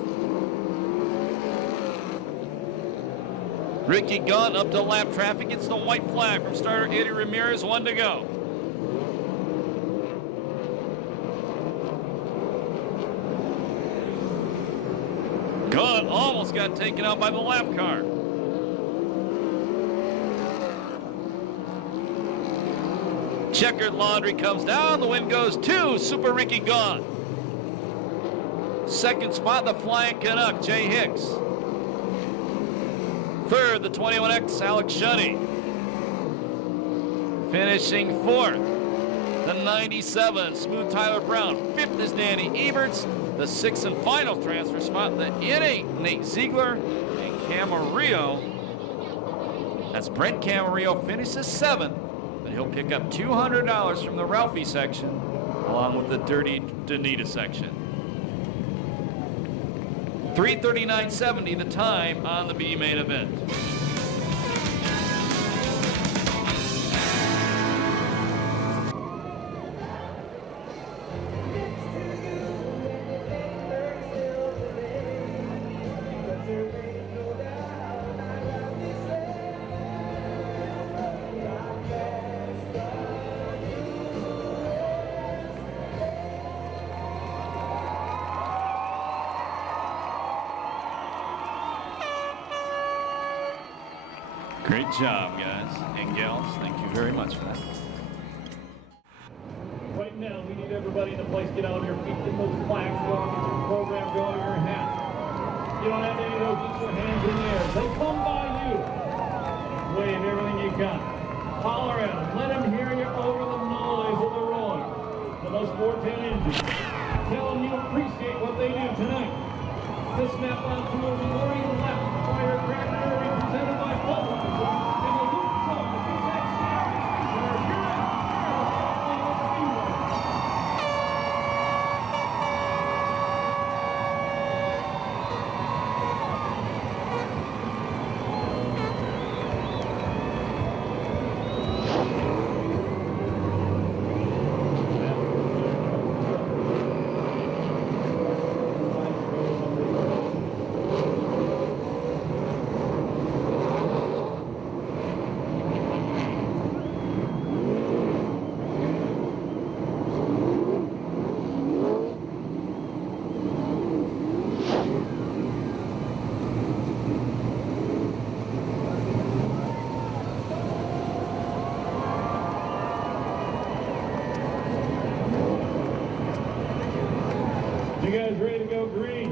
Ricky Gunn up to lap traffic, gets the white flag from starter Eddie Ramirez, 1 to go. Gunn almost got taken out by the lap car. Checkered laundry comes down, the win goes to Super Ricky Gunn. Second spot, the Flying Canuck, Jay Hicks. Third, the 21X, Alex Shuddy. Finishing fourth, the 97, Smooth Tyler Brown. Fifth is Danny Eberts. The sixth and final transfer spot, the N8, Nate Ziegler and Camarillo. That's Brent Camarillo finishes seventh, but he'll pick up $200 from the Ralphie section, along with the Dirty Danita section. 3:39.70 the time on the B main event. Great job, guys and gals. Thank you very much for that. Right now, we need everybody in the place get on your feet, get those flags going, get your program going, your hat. You don't have any of those, get your hands in the air. They come by you. Wave everything you got. Holler at them. Let them hear you over the noise of the roar. For those 410 engines. Tell them you appreciate what they do tonight. The snap-on tour memorial lap. Firecracker represented by Bubba. And the Luke Club, the USAC CRA. They're here at Speedway. You guys ready to go green?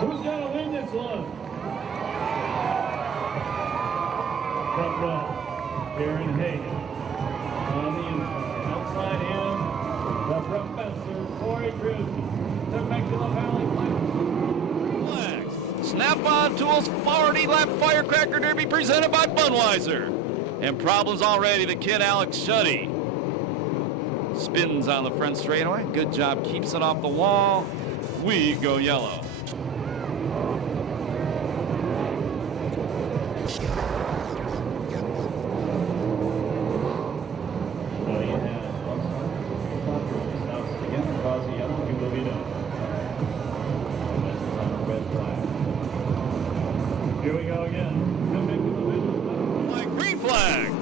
Who's going to win this one? Front row, Aaron Hagan. On the inside, outside him, the professor, Corey Cruz. Temecula Valley Flags. Snap-on Tools 40-lap Firecracker Derby presented by Budweiser. And problems already, the kid Alex Shuddy. Spins on the front straightaway. Good job, keeps it off the wall. We go yellow. Here we go again. Green flag.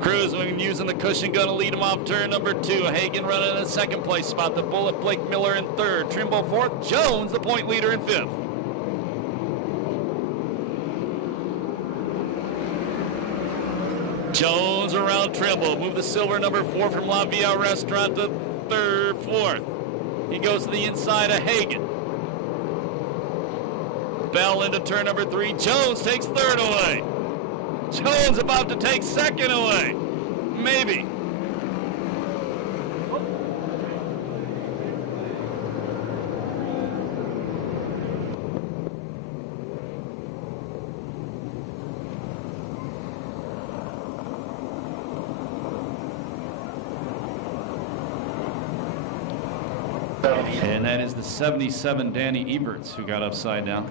Cruz using the cushion gun to lead him off turn number 2. Hagan running in the second place spot. The Bullet Blake Miller in third. Trimble fourth. Jones the point leader in fifth. Jones around Trimble. Move the silver number 4 from La Villa Restaurant to fourth. He goes to the inside of Hagan. Bell into turn number 3. Jones takes third away. Jones about to take second away. Maybe. And that is the 77 Danny Eberts who got upside down.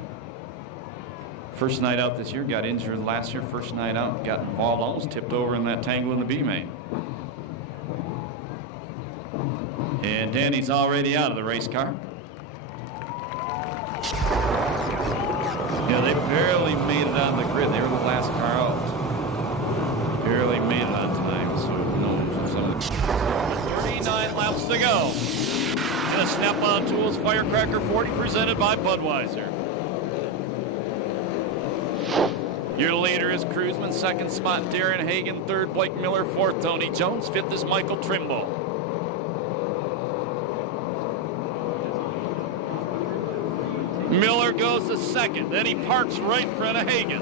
First night out this year, got injured last year. First night out, got involved, almost tipped over in that tangle in the B main. And Danny's already out of the race car. Yeah, they barely made it on the grid. They were the last car out. Barely made it on time, so who knows. 39 laps to go. And a Snap-on Tools Firecracker 40 presented by Budweiser. Your leader is Cruzman, second spot Darren Hagan, third Blake Miller, fourth Tony Jones, fifth is Michael Trimble. Miller goes to second. Then he parks right in front of Hagen.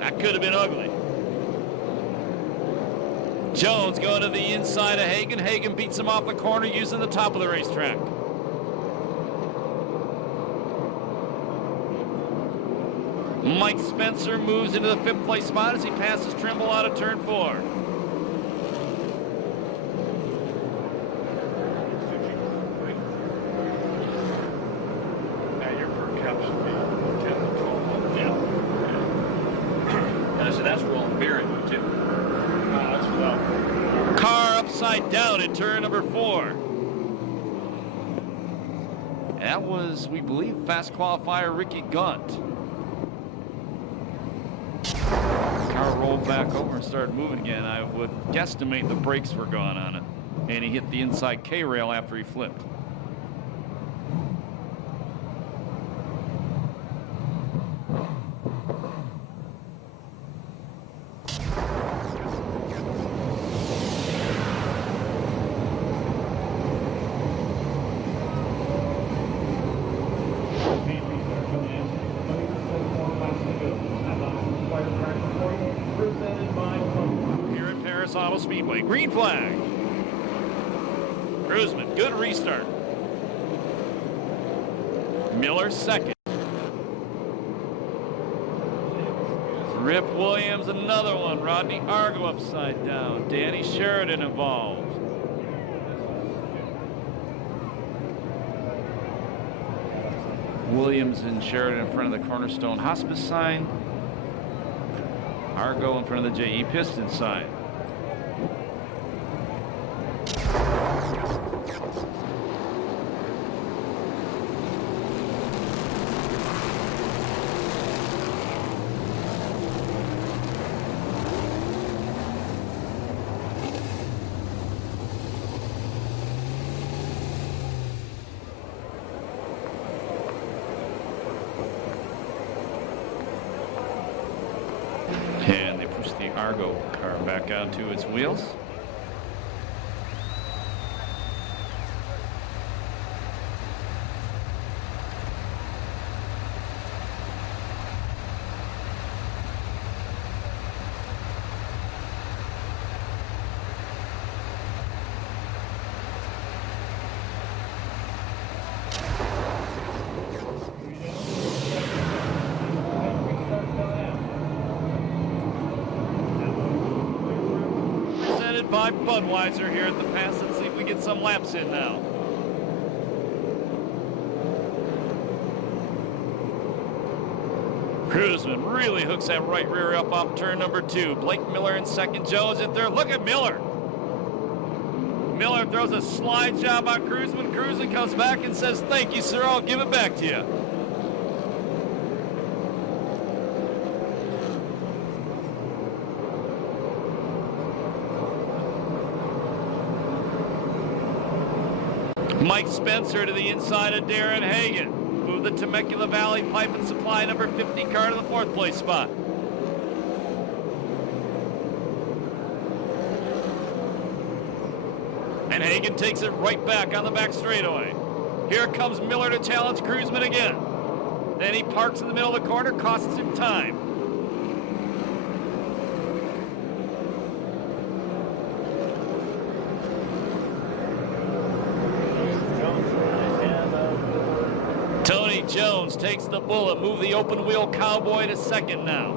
That could have been ugly. Jones going to the inside of Hagen. Hagen beats him off the corner using the top of the racetrack. Mike Spencer moves into the 5th place spot as he passes Trimble out of turn 4. Now your per cap should be 10 to 12. Yeah. And so that's rolling very good too. That's without. Car upside down in turn number 4. That was, we believe, fast qualifier Ricky Gunt. Car rolled back over and started moving again. I would guesstimate the brakes were gone on it. And he hit the inside K-rail after he flipped. Here at Perris Auto Speedway. Green flag. Kruzman, good restart. Miller second. Rip Williams, another one. Rodney Argo upside down. Danny Sheridan involved. Williams and Sheridan in front of the Cornerstone Hospice sign. Argo in front of the JE Piston sign. And they push the Argo car back onto its wheels. By Budweiser here at the pass. Let's see if we get some laps in now. Kruzman really hooks that right rear up off turn number 2. Blake Miller in second. Jones in third. Look at Miller. Miller throws a slide job on Kruzman. Kruzman comes back and says, "Thank you, sir. I'll give it back to you." Mike Spencer to the inside of Darren Hagen. Move the Temecula Valley Pipe and Supply number 50 car to the 4th place spot. And Hagen takes it right back on the back straightaway. Here comes Miller to challenge Kruzman again. Then he parks in the middle of the corner, costs him time. Tony Jones takes the bullet, move the open wheel Cowboy to second now.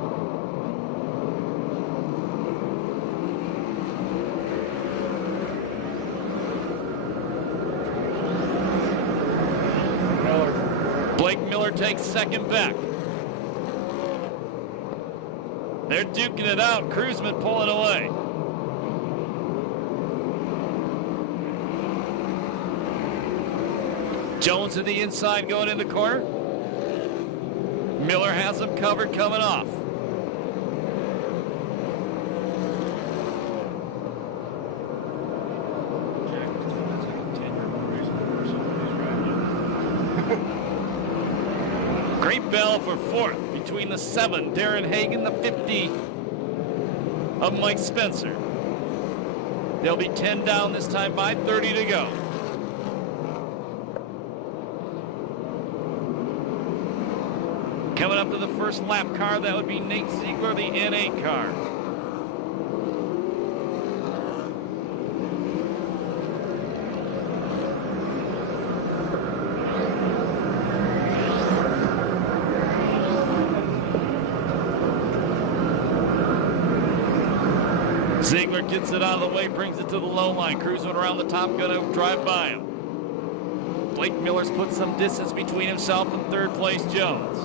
Blake Miller takes second back. They're duking it out. Kruzman pulling away. Jones to the inside going in the corner. Miller has him covered coming off. Great battle for 4th between the 7, Darren Hagen, the 50 of Mike Spencer. They'll be 10 down this time by 30 to go. Coming up to the first lap car, that would be Nate Ziegler, the N8 car. Ziegler gets it out of the way, brings it to the low line, cruising around the top, gonna drive by him. Blake Miller's put some distance between himself and third place Jones.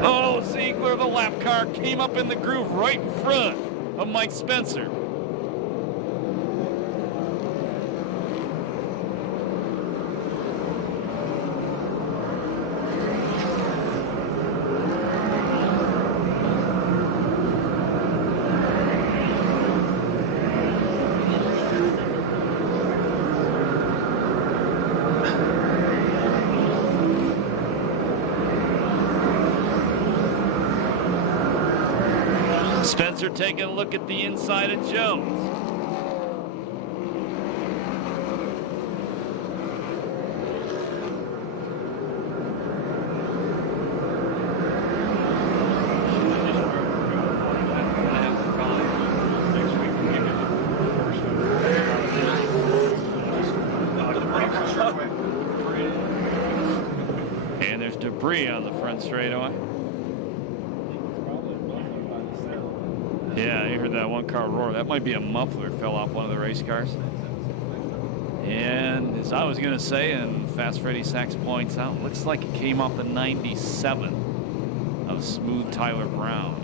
Oh, Ziegler, the lap car, came up in the groove right in front of Mike Spencer. Spencer taking a look at the inside of Jones. And there's debris on the front straightaway. Yeah, you heard that one car roar. That might be a muffler fell off one of the race cars. And as I was going to say, and Fast Freddy Sachs points out, looks like it came off the 97 of Smooth Tyler Brown.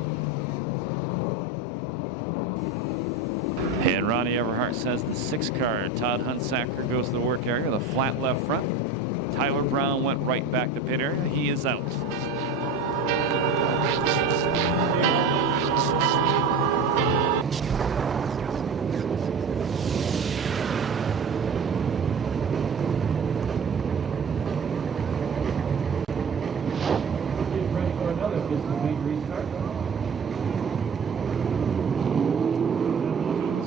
And Ronnie Everhart says the 6 car, Todd Hunsacker, goes to the work area with a flat left front. Tyler Brown went right back to pit area. He is out.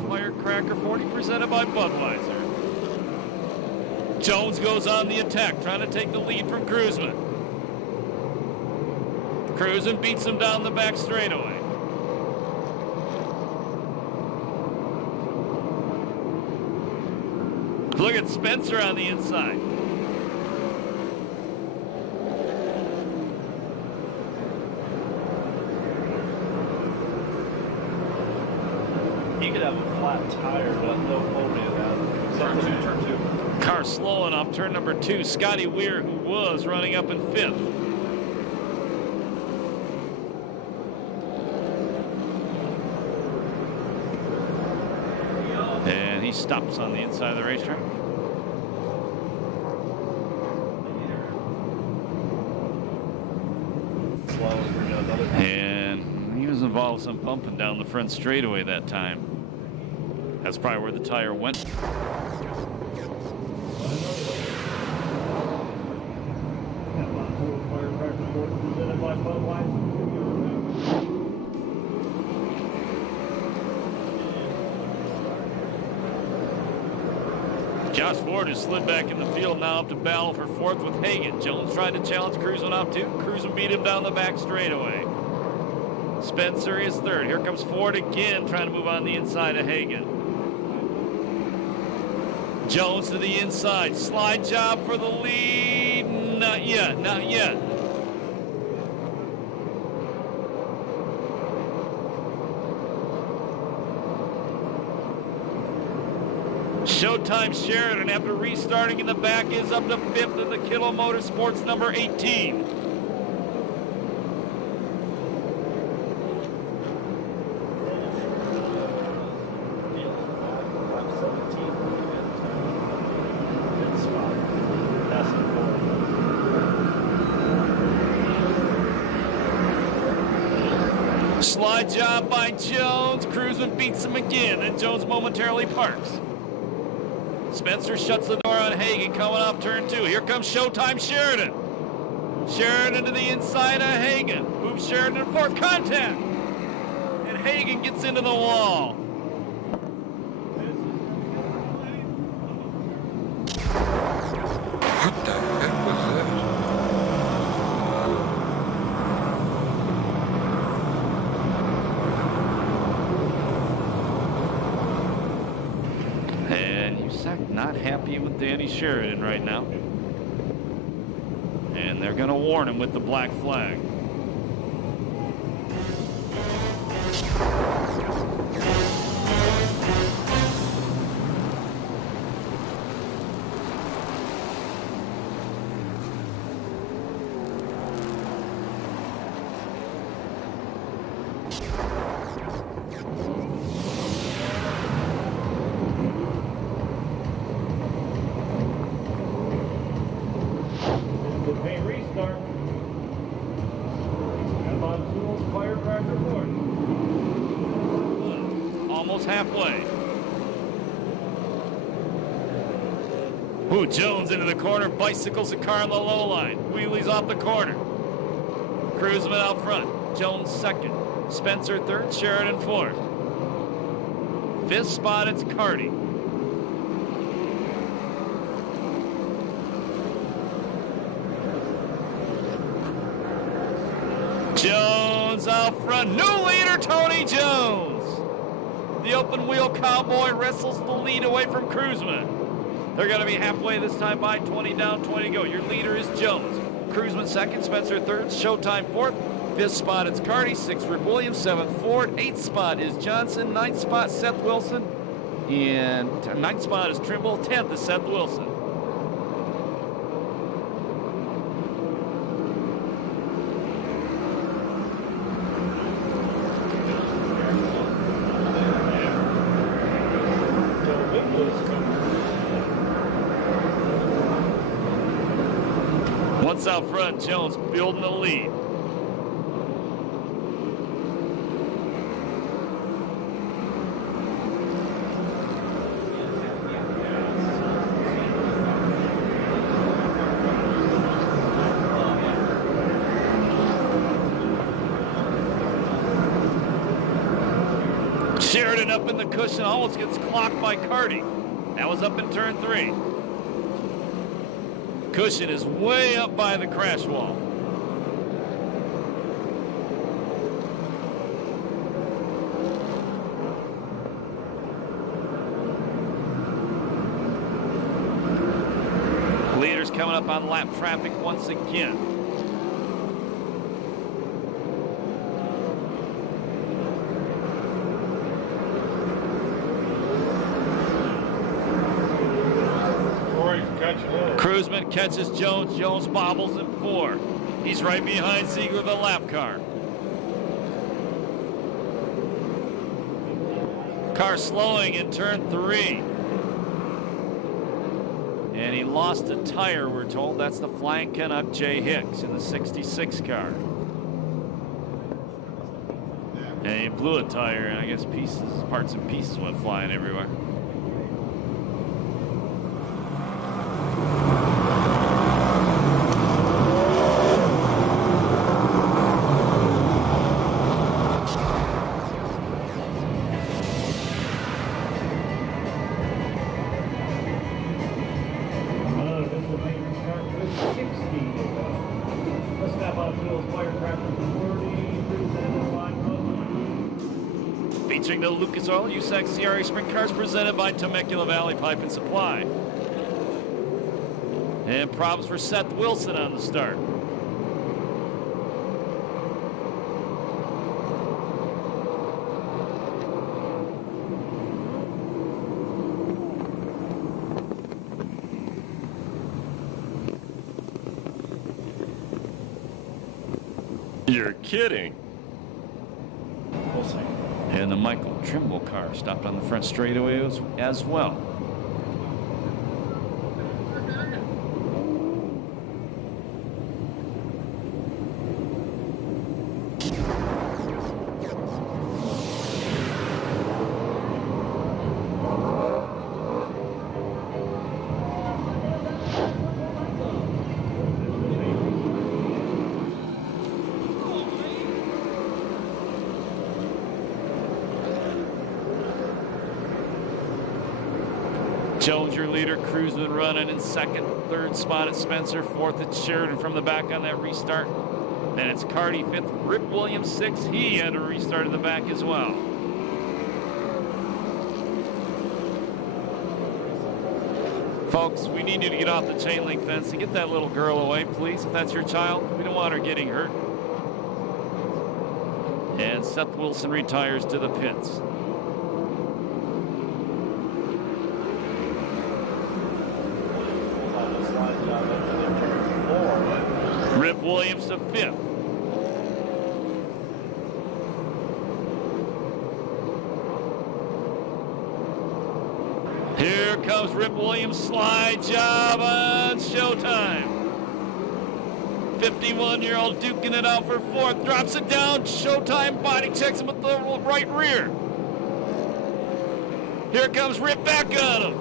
Firecracker 40 presented by Budweiser. Jones goes on the attack, trying to take the lead from Cruzman. Cruzman beats him down the back straightaway. Look at Spencer on the inside. He could have a flat tire, but no hold of that. Turn two. Car slowing off turn number 2. Scotty Weir, who was running up in 5th. And he stops on the inside of the racetrack. And he was involved with some bumping down the front straightaway that time. That's probably where the tire went. Josh Ford has slid back in the field now up to battle for 4th with Hagan. Jones tried to challenge Cruzman off too. Cruzman beat him down the back straightaway. Spencer is 3rd. Here comes Ford again, trying to move on the inside of Hagan. Jones to the inside. Slide job for the lead. Not yet, not yet. Showtime Sheridan, after restarting in the back, is up to 5th in the Kittle Motorsports number 18. Slide job by Jones. Cruzman beats him again, and Jones momentarily parks. Spencer shuts the door on Hagan coming off turn 2. Here comes Showtime Sheridan. Sheridan to the inside of Hagan. Moves Sheridan for contact. And Hagan gets into the wall. not happy with Danny Sheridan right now. And they're going to warn him with the black flag. The pay restart. And on tools, Firecracker board. Almost halfway. Ooh, Jones into the corner, bicycles the car on the low line. Wheelies off the corner. Cruzman out front. Jones second. Spencer third. Sheridan fourth. Fifth spot, it's Carty. Jones out front. New leader, Tony Jones. The open wheel cowboy wrestles the lead away from Cruzman. They're going to be halfway this time by 20 down, 20 to go. Your leader is Jones. Cruzman second, Spencer third, Showtime fourth. Fifth spot is Carty, sixth Rip Williams, seventh Ford, eighth spot is Johnson, ninth spot Seth Wilson, and ninth spot is Trimble, 10th is Seth Wilson. Once out front, Jones building the lead. Sheridan up in the cushion, almost gets clocked by Carty. That was up in turn 3. Cushion is way up by the crash wall. Leaders coming up on lap traffic once again. Cruzman catches Jones. Jones bobbles in 4. He's right behind Ziegler, the lap car. Car slowing in turn 3. And he lost a tire, we're told. That's the Flying Canuck, Jay Hicks, in the 66 car. And he blew a tire, and I guess parts and pieces went flying everywhere. Featuring the Lucas Oil USAC CRA Sprint Cars presented by Temecula Valley Pipe and Supply. And problems for Seth Wilson on the start. You're kidding. And the Michael Trimble car stopped on the front straightaway as well. Jones, your leader. Cruzman running in second. Third spot at Spencer. Fourth at Sheridan from the back on that restart. Then it's Carty fifth. Rip Williams sixth. He had a restart in the back as well. Folks, we need you to get off the chain link fence and get that little girl away, please, if that's your child. We don't want her getting hurt. And Seth Wilson retires to the pits. Rip Williams to 5th. Here comes Rip Williams' slide job on Showtime. 51-year-old duking it out for 4th, drops it down. Showtime body checks him with the right rear. Here comes Rip back on him.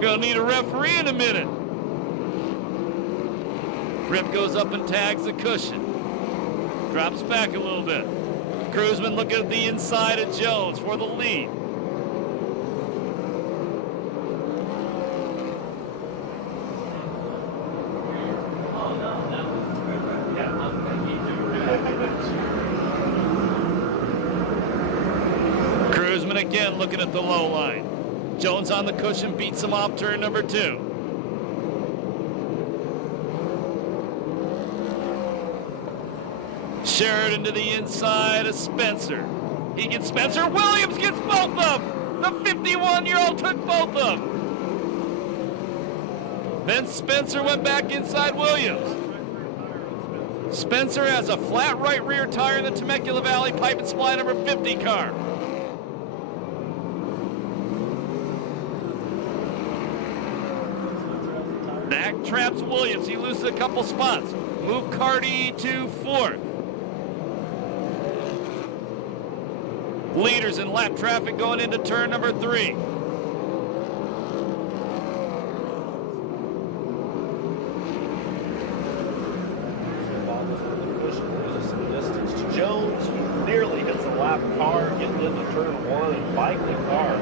Gonna need a referee in a minute. Rip goes up and tags the cushion. Drops back a little bit. Cruzman looking at the inside of Jones for the lead. Cruzman again looking at the low line. Jones on the cushion, beats him off turn number 2. Sheridan to the inside of Spencer. He gets Spencer. Williams gets both of them. The 51-year-old took both of them. Then Spencer went back inside Williams. Spencer has a flat right rear tire in the Temecula Valley pipe and supply number 50 car. That traps Williams. He loses a couple spots. Move Carty to 4th. Leaders in lap traffic going into turn number 3. Jones nearly hits a lap car getting into turn 1 and biking the car.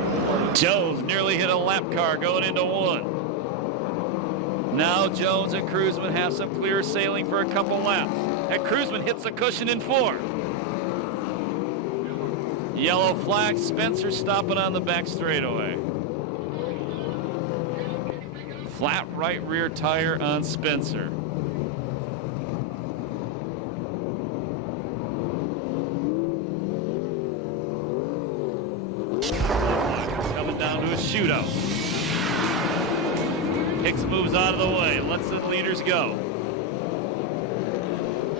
Jones nearly hit a lap car going into 1. Now Jones and Cruzman have some clear sailing for a couple laps. And Cruzman hits the cushion in 4. Yellow flag, Spencer stopping on the back straightaway. Flat right rear tire on Spencer. Coming down to a shootout. Hicks moves out of the way, lets the leaders go.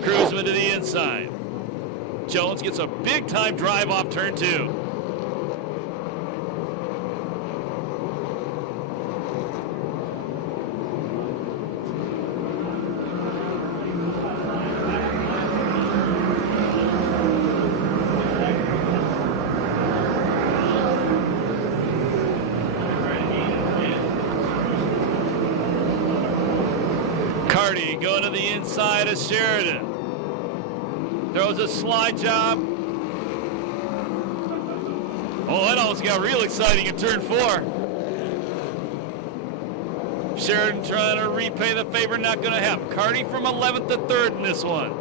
Cruzman to the inside. Jones gets a big-time drive off turn 2. Carty going to the inside of Sheridan. Throws a slide job. Oh, that almost got real exciting in turn 4. Sheridan trying to repay the favor, not going to happen. Carty from 11th to 3rd in this one.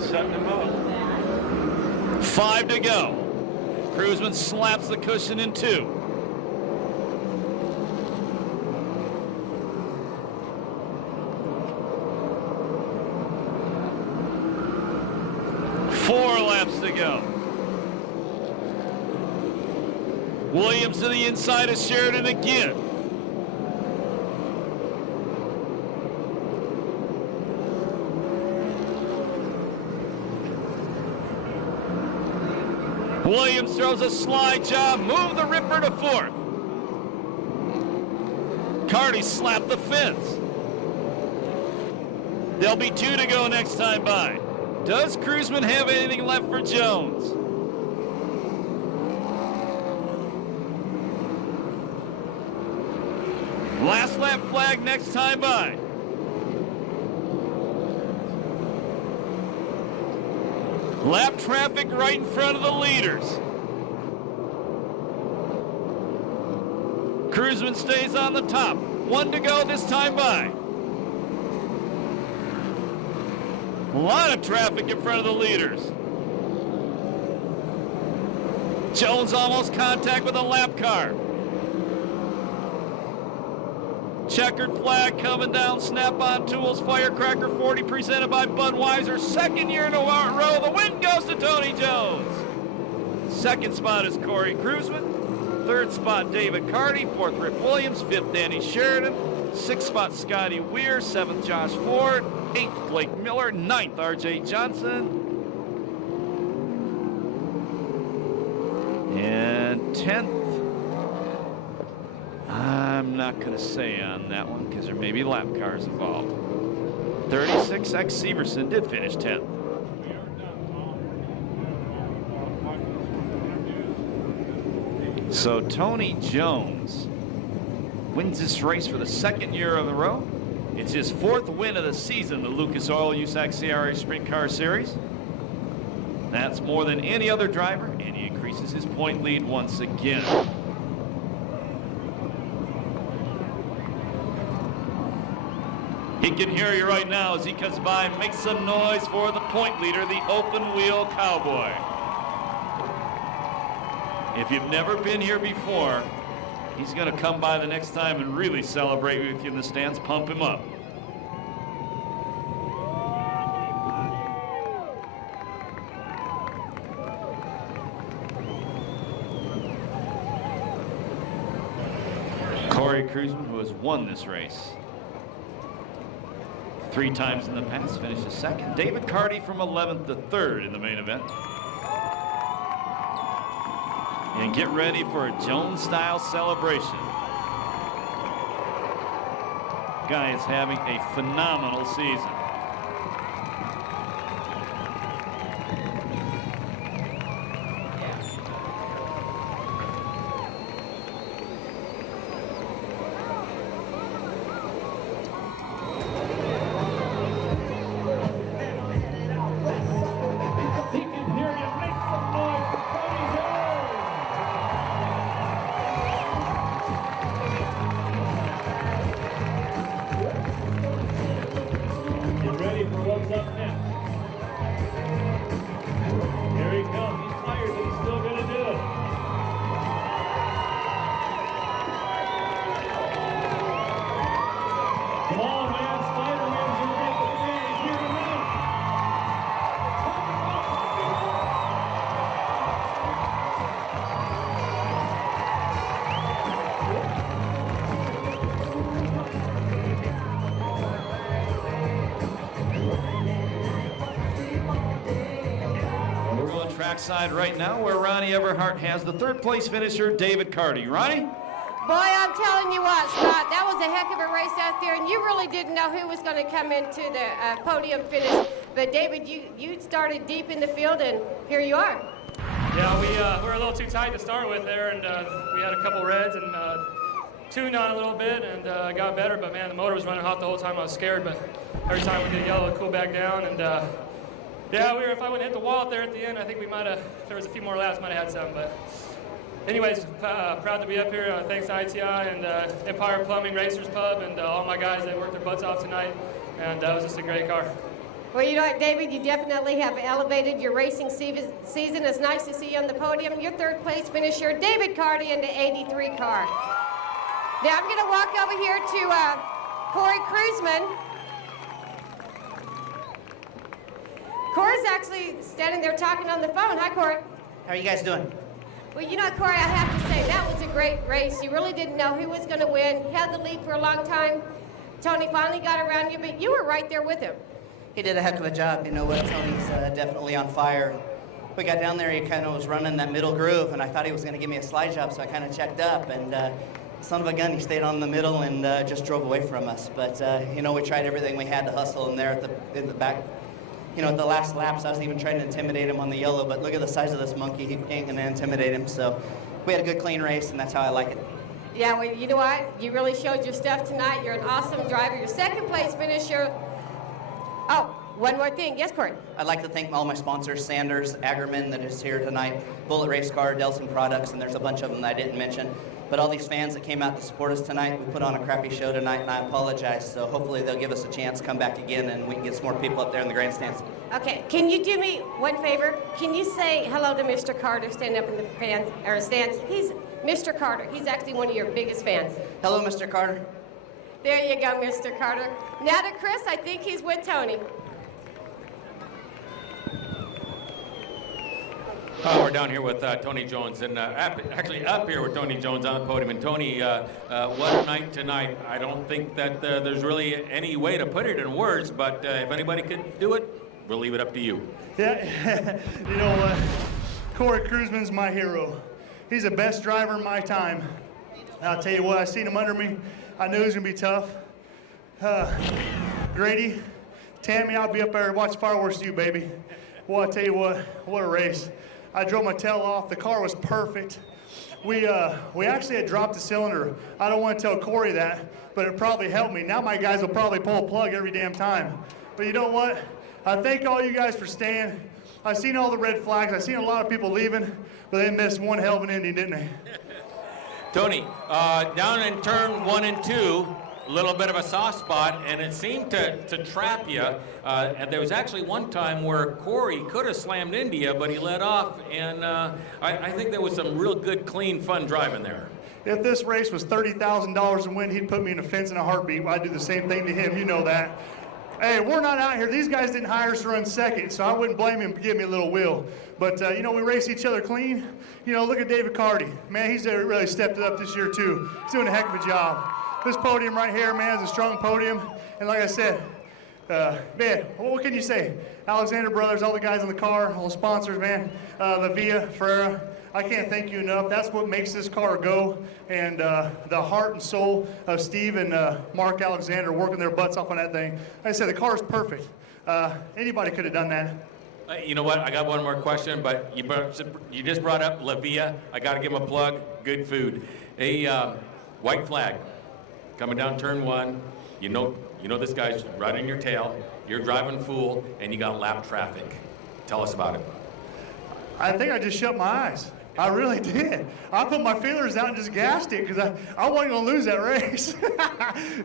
Setting him up. 5 to go. Cruzman slaps the cushion in 2. To go. Williams to the inside of Sheridan again. Williams throws a slide job, move the Ripper to 4th. Carty slapped the fence. There'll be 2 to go next time by. Does Cruzman have anything left for Jones? Last lap flag next time by. Lap traffic right in front of the leaders. Cruzman stays on the top. 1 to go this time by. A lot of traffic in front of the leaders. Jones almost contact with a lap car. Checkered flag coming down. Snap-on Tools Firecracker 40 presented by Budweiser. Second year in a row. The win goes to Tony Jones. Second spot is Corey Cruzman. Third spot David Carty. Fourth Rick Williams. Fifth Danny Sheridan. Sixth spot Scotty Weir. Seventh Josh Ford. Eighth Blake Miller. Ninth RJ Johnson. And 10th. I'm not going to say on that one because there may be lap cars involved. 36X Severson did finish 10th. So Tony Jones wins this race for the second year in a row. It's his fourth win of the season, the Lucas Oil USAC CRA Sprint Car Series. That's more than any other driver, and he increases his point lead once again. He can hear you right now as he comes by and makes some noise for the point leader, the open wheel cowboy. If you've never been here before, he's going to come by the next time and really celebrate with you in the stands, pump him up. Corey Cruzman, who has won this race 3 times in the past, finishes second. David Carty from 11th to 3rd in the main event. And get ready for a Jones-style celebration. Guy is having a phenomenal season. Trackside right now where Ronnie Everhart has the 3rd place finisher, David Carty. Ronnie? Boy, I'm telling you what, Scott, that was a heck of a race out there, and you really didn't know who was going to come into the podium finish. But David, you started deep in the field, and here you are. Yeah, we were a little too tight to start with there, and we had a couple reds and tuned on a little bit and got better. But man, the motor was running hot the whole time. I was scared, but every time we did yellow, it cooled back down, and yeah, if I wouldn't hit the wall there at the end, I think we might have, if there was a few more laps, might have had some. But anyways, proud to be up here. Thanks to ITI and Empire Plumbing Racers Pub and all my guys that worked their butts off tonight. And that was just a great car. Well, you know what, David, you definitely have elevated your racing season. It's nice to see you on the podium. Your 3rd place finisher, David Carty in the 83 car. Now I'm going to walk over here to Corey Cruzman. Corey's actually standing there talking on the phone. Hi, Corey. How are you guys doing? Well, you know, Corey, I have to say, that was a great race. You really didn't know who was going to win. Had the lead for a long time. Tony finally got around you, but you were right there with him. He did a heck of a job. You know what? Tony's definitely on fire. We got down there, he kind of was running that middle groove, and I thought he was going to give me a slide job, so I kind of checked up, and son of a gun, he stayed on the middle and just drove away from us. But, you know, we tried everything we had to hustle in there in the back. You know, at the last laps, I was even trying to intimidate him on the yellow, but look at the size of this monkey. He ain't going to intimidate him. So we had a good, clean race, and that's how I like it. Yeah, well, you know what? You really showed your stuff tonight. You're an awesome driver. Your 2nd place finisher. Oh, one more thing. Yes, Corey? I'd like to thank all my sponsors, Sanders, Agerman, that is here tonight, Bullet Race Car, Delson Products, and there's a bunch of them that I didn't mention. But all these fans that came out to support us tonight, we put on a crappy show tonight, and I apologize. So hopefully they'll give us a chance to come back again, and we can get some more people up there in the grandstands. Okay, can you do me one favor? Can you say hello to Mr. Carter, stand up in the fans, or stands? He's Mr. Carter. He's actually one of your biggest fans. Hello, Mr. Carter. There you go, Mr. Carter. Now to Chris, I think he's with Tony. We're down here with Tony Jones, and actually up here with Tony Jones on the podium. And Tony, what a night tonight. I don't think that there's really any way to put it in words, but if anybody could do it, we'll leave it up to you. Yeah, you know what? Corey Cruzman's my hero. He's the best driver in my time. I'll tell you what, I seen him under me. I knew he was going to be tough. Grady, Tammy, I'll be up there to watch fireworks with you, baby. Well, I'll tell you what a race. I drove my tail off. The car was perfect. We actually had dropped the cylinder. I don't want to tell Corey that, but it probably helped me. Now my guys will probably pull a plug every damn time. But you know what? I thank all you guys for staying. I've seen all the red flags. I've seen a lot of people leaving, but they missed one hell of an ending, didn't they? Tony, down in turn 1 and 2, a little bit of a soft spot, and it seemed to trap you. And there was actually one time where Corey could have slammed into you, but he let off, and I think there was some real good, clean, fun driving there. If this race was $30,000 to win, he'd put me in a fence in a heartbeat. I'd do the same thing to him, you know that. Hey, we're not out here. These guys didn't hire us to run second, so I wouldn't blame him for giving me a little wheel. But, you know, we race each other clean. You know, look at David Carty. Man, he's really stepped it up this year, too. He's doing a heck of a job. This podium right here, man, is a strong podium. And like I said, man, what can you say? Alexander Brothers, all the guys in the car, all the sponsors, man, Lavia, Ferreira, I can't thank you enough. That's what makes this car go. And the heart and soul of Steve and Mark Alexander working their butts off on that thing. Like I said, the car is perfect. Anybody could have done that. You know what? I got one more question, but you just brought up Lavia. I got to give him a plug. Good food. A white flag coming down turn 1. You know this guy's right in your tail. You're driving full, and you got lap traffic. Tell us about it. I think I just shut my eyes. I really did. I put my feelers out and just gassed it because I wasn't going to lose that race.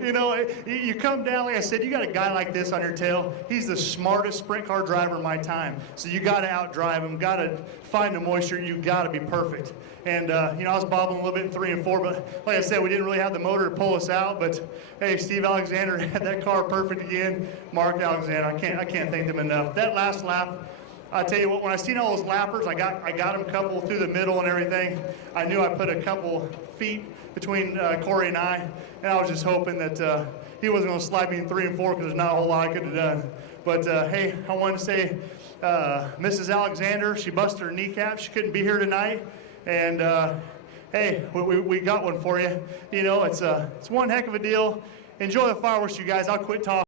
You know, you come down, like I said, you got a guy like this on your tail. He's the smartest sprint car driver in my time. So you got to outdrive him, got to find the moisture. You got to be perfect. And, you know, I was bobbling a little bit in 3 and 4, but like I said, we didn't really have the motor to pull us out. But, hey, Steve Alexander had that car perfect again. Mark Alexander, I can't thank them enough. That last lap, I tell you what, when I seen all those lappers, I got them a couple through the middle and everything. I knew I put a couple feet between Corey and I was just hoping that he wasn't going to slide me in 3 and 4 because there's not a whole lot I could have done. But hey, I wanted to say, Mrs. Alexander, she busted her kneecap. She couldn't be here tonight, and hey, we got one for you. You know, it's one heck of a deal. Enjoy the fireworks, you guys. I'll quit talking.